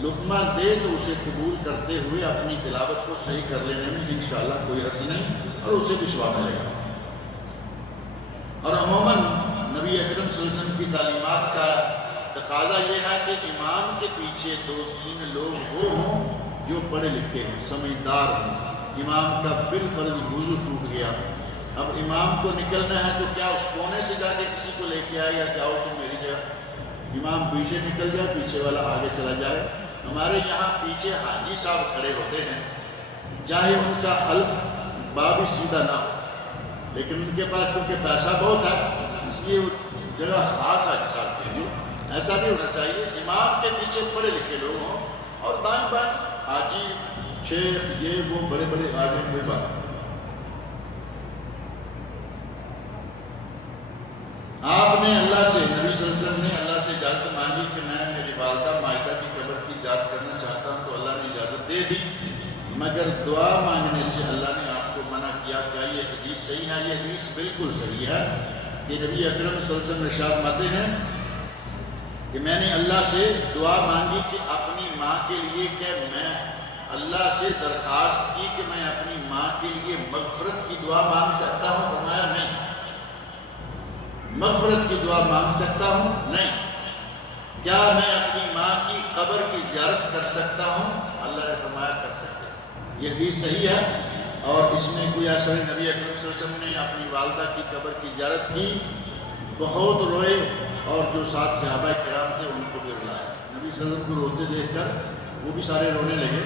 لقمہ دے تو اسے قبول کرتے ہوئے اپنی تلاوت کو صحیح کر لینے میں انشاءاللہ کوئی حرج نہیں، اور اسے بھی ثواب ملے گا۔ اور عموماً نبی اکرم صلی اللہ علیہ وسلم کی تعلیمات کا تقاضا یہ ہے کہ امام کے پیچھے 2-3 لوگ وہ ہوں جو پڑھے لکھے ہوں، سمجھدار ہوں۔ امام کا بالفرض وضو ٹوٹ گیا، اب امام کو نکلنا ہے تو کیا اس کونے سے جا کے کسی کو لے کے آئے گا کہ آؤ تم میری جگہ؟ امام پیچھے نکل جائے، پیچھے والا آگے چلا جائے۔ ہمارے یہاں پیچھے حاجی صاحب کھڑے ہوتے ہیں، چاہے ان کا الف با بھی سیدھا نہ ہو، لیکن ان کے پاس چونکہ پیسہ بہت ہے اس لیے وہ جگہ خاص حاجی صاحب کے لیے۔ ایسا نہیں ہونا چاہیے، امام کے پیچھے پڑھے لکھے لوگ ہوں، اور دائیں بائیں حاجی شیخ یہ وہ بڑے بڑے آگے کوئی بات۔ آپ نے اللہ سے، نبی صلی اللہ علیہ وسلم نے اللہ سے اجازت مانگی کہ میں میری والدہ مائدہ کی قبر کی زیارت کرنا چاہتا ہوں، تو اللہ نے اجازت دے دی، مگر دعا مانگنے سے اللہ نے آپ کو منع کیا۔ کیا یہ حدیث صحیح ہے؟ یہ حدیث بالکل صحیح ہے کہ نبی اکرم صلی اللہ علیہ وسلم ارشاد فرماتے ہیں کہ میں نے اللہ سے دعا مانگی کہ اپنی ماں کے لیے کہ میں اللہ سے درخواست کی کہ میں اپنی ماں کے لیے مغفرت کی دعا مانگ سکتا ہوں؟ فرمایا نہیں۔ مغفرت کی دعا مانگ سکتا ہوں؟ نہیں۔ کیا میں اپنی ماں کی قبر کی زیارت کر سکتا ہوں؟ اللہ نے فرمایا کر سکتے ہیں۔ یہ حدیث صحیح ہے، اور اس میں کوئی اثر نبی اکرم صلی اللہ علیہ وسلم نے اپنی والدہ کی قبر کی زیارت کی، بہت روئے، اور جو ساتھ صحابہ کرام تھے ان کو بھی رلایا۔ نبی صلی اللہ علیہ وسلم کو روتے دیکھ کر وہ بھی سارے رونے لگے۔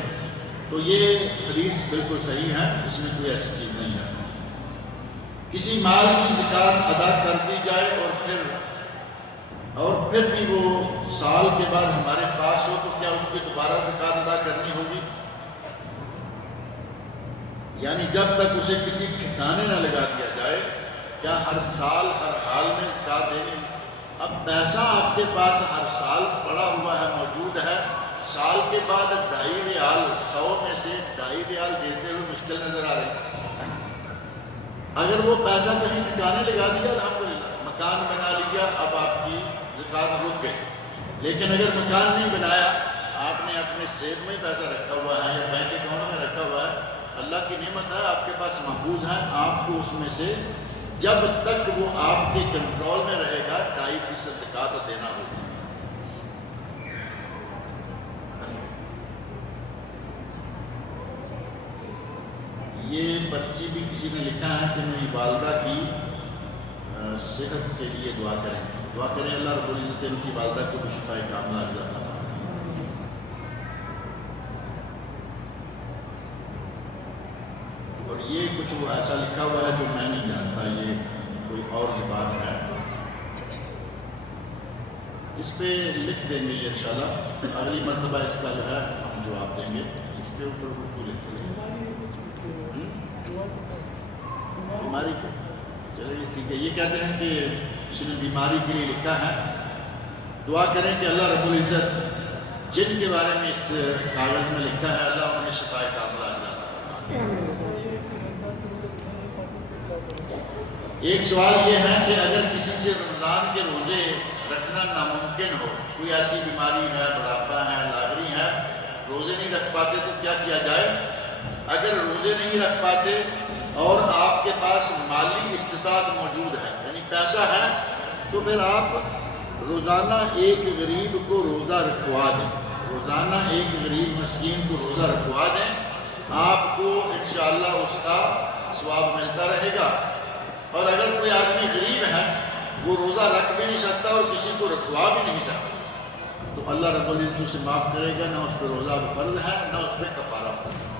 تو یہ حدیث بالکل صحیح ہے، اس میں کوئی ایسی چیز نہیں ہے۔ کسی مال کی زکوٰۃ ادا کر دی جائے اور پھر بھی وہ سال کے بعد ہمارے پاس ہو، تو کیا اس کی دوبارہ زکوٰۃ ادا کرنی ہوگی؟ یعنی جب تک اسے کسی ٹھکانے نہ لگا دیا جائے، کیا ہر سال ہر حال میں زکوٰۃ دینی؟ اب پیسہ آپ کے پاس ہر سال پڑا ہوا ہے، موجود ہے، سال کے بعد 2.5 ریال، 100 میں سے 2.5 ریال دیتے ہوئے مشکل نظر آ رہی ہے۔ اگر وہ پیسہ کہیں ٹھکانے لگا دیا الحمدللہ، مکان بنا لیا، اب آپ کی زکوٰۃ رک گئی۔ لیکن اگر مکان نہیں بنایا، آپ نے اپنے سیف میں پیسہ رکھا ہوا ہے یا بینک اکاؤنٹ میں رکھا ہوا ہے، اللہ کی نعمت ہے، آپ کے پاس محفوظ ہے، آپ کو اس میں سے جب تک وہ آپ کے کنٹرول میں رہے گا 2.5% زکوٰۃ دینا ہوگا۔ یہ پرچی بھی کسی نے لکھا ہے کہ میری والدہ کی صحت کے لیے دعا کریں۔ دعا کریں اللہ رب العزت ان کی والدہ کو شفائے کاملہ عطا فرمائے۔ اور یہ کچھ وہ ایسا لکھا ہوا ہے جو میں نہیں جانتا، یہ کوئی اور زبان ہے، اس پہ لکھ دیں گے یہ انشاءاللہ، اگلی مرتبہ اس کا جو ہے ہم جواب دیں گے، اس کے اوپر اردو لکھ دیں گے۔ بیماری کو چلیے ٹھیک ہے، یہ کہتے ہیں کہ کسی نے بیماری کے لیے لکھا ہے، دعا کریں کہ اللہ رب العزت جن کے بارے میں اس کاغذ میں لکھا ہے اللہ انہیں شفائے کاملہ عطا فرمائے۔ ایک سوال یہ ہے کہ اگر کسی سے رمضان کے روزے رکھنا ناممکن ہو، کوئی ایسی بیماری ہے، بڑھاپا ہے، لاغری ہے، روزے نہیں رکھ پاتے، تو کیا کیا جائے؟ اگر روزے نہیں رکھ پاتے اور آپ کے پاس مالی استطاعت موجود ہے، یعنی پیسہ ہے، تو پھر آپ روزانہ ایک غریب کو روزہ رکھوا دیں، روزانہ ایک غریب مسکین کو روزہ رکھوا دیں، آپ کو انشاءاللہ اس کا ثواب ملتا رہے گا۔ اور اگر کوئی آدمی غریب ہے، وہ روزہ رکھ بھی نہیں سکتا اور کسی کو رکھوا بھی نہیں سکتا، تو اللہ رب العزت اسے معاف کرے گا، نہ اس پہ روزہ فرض ہے نہ اس پہ کفارہ فرض ہے۔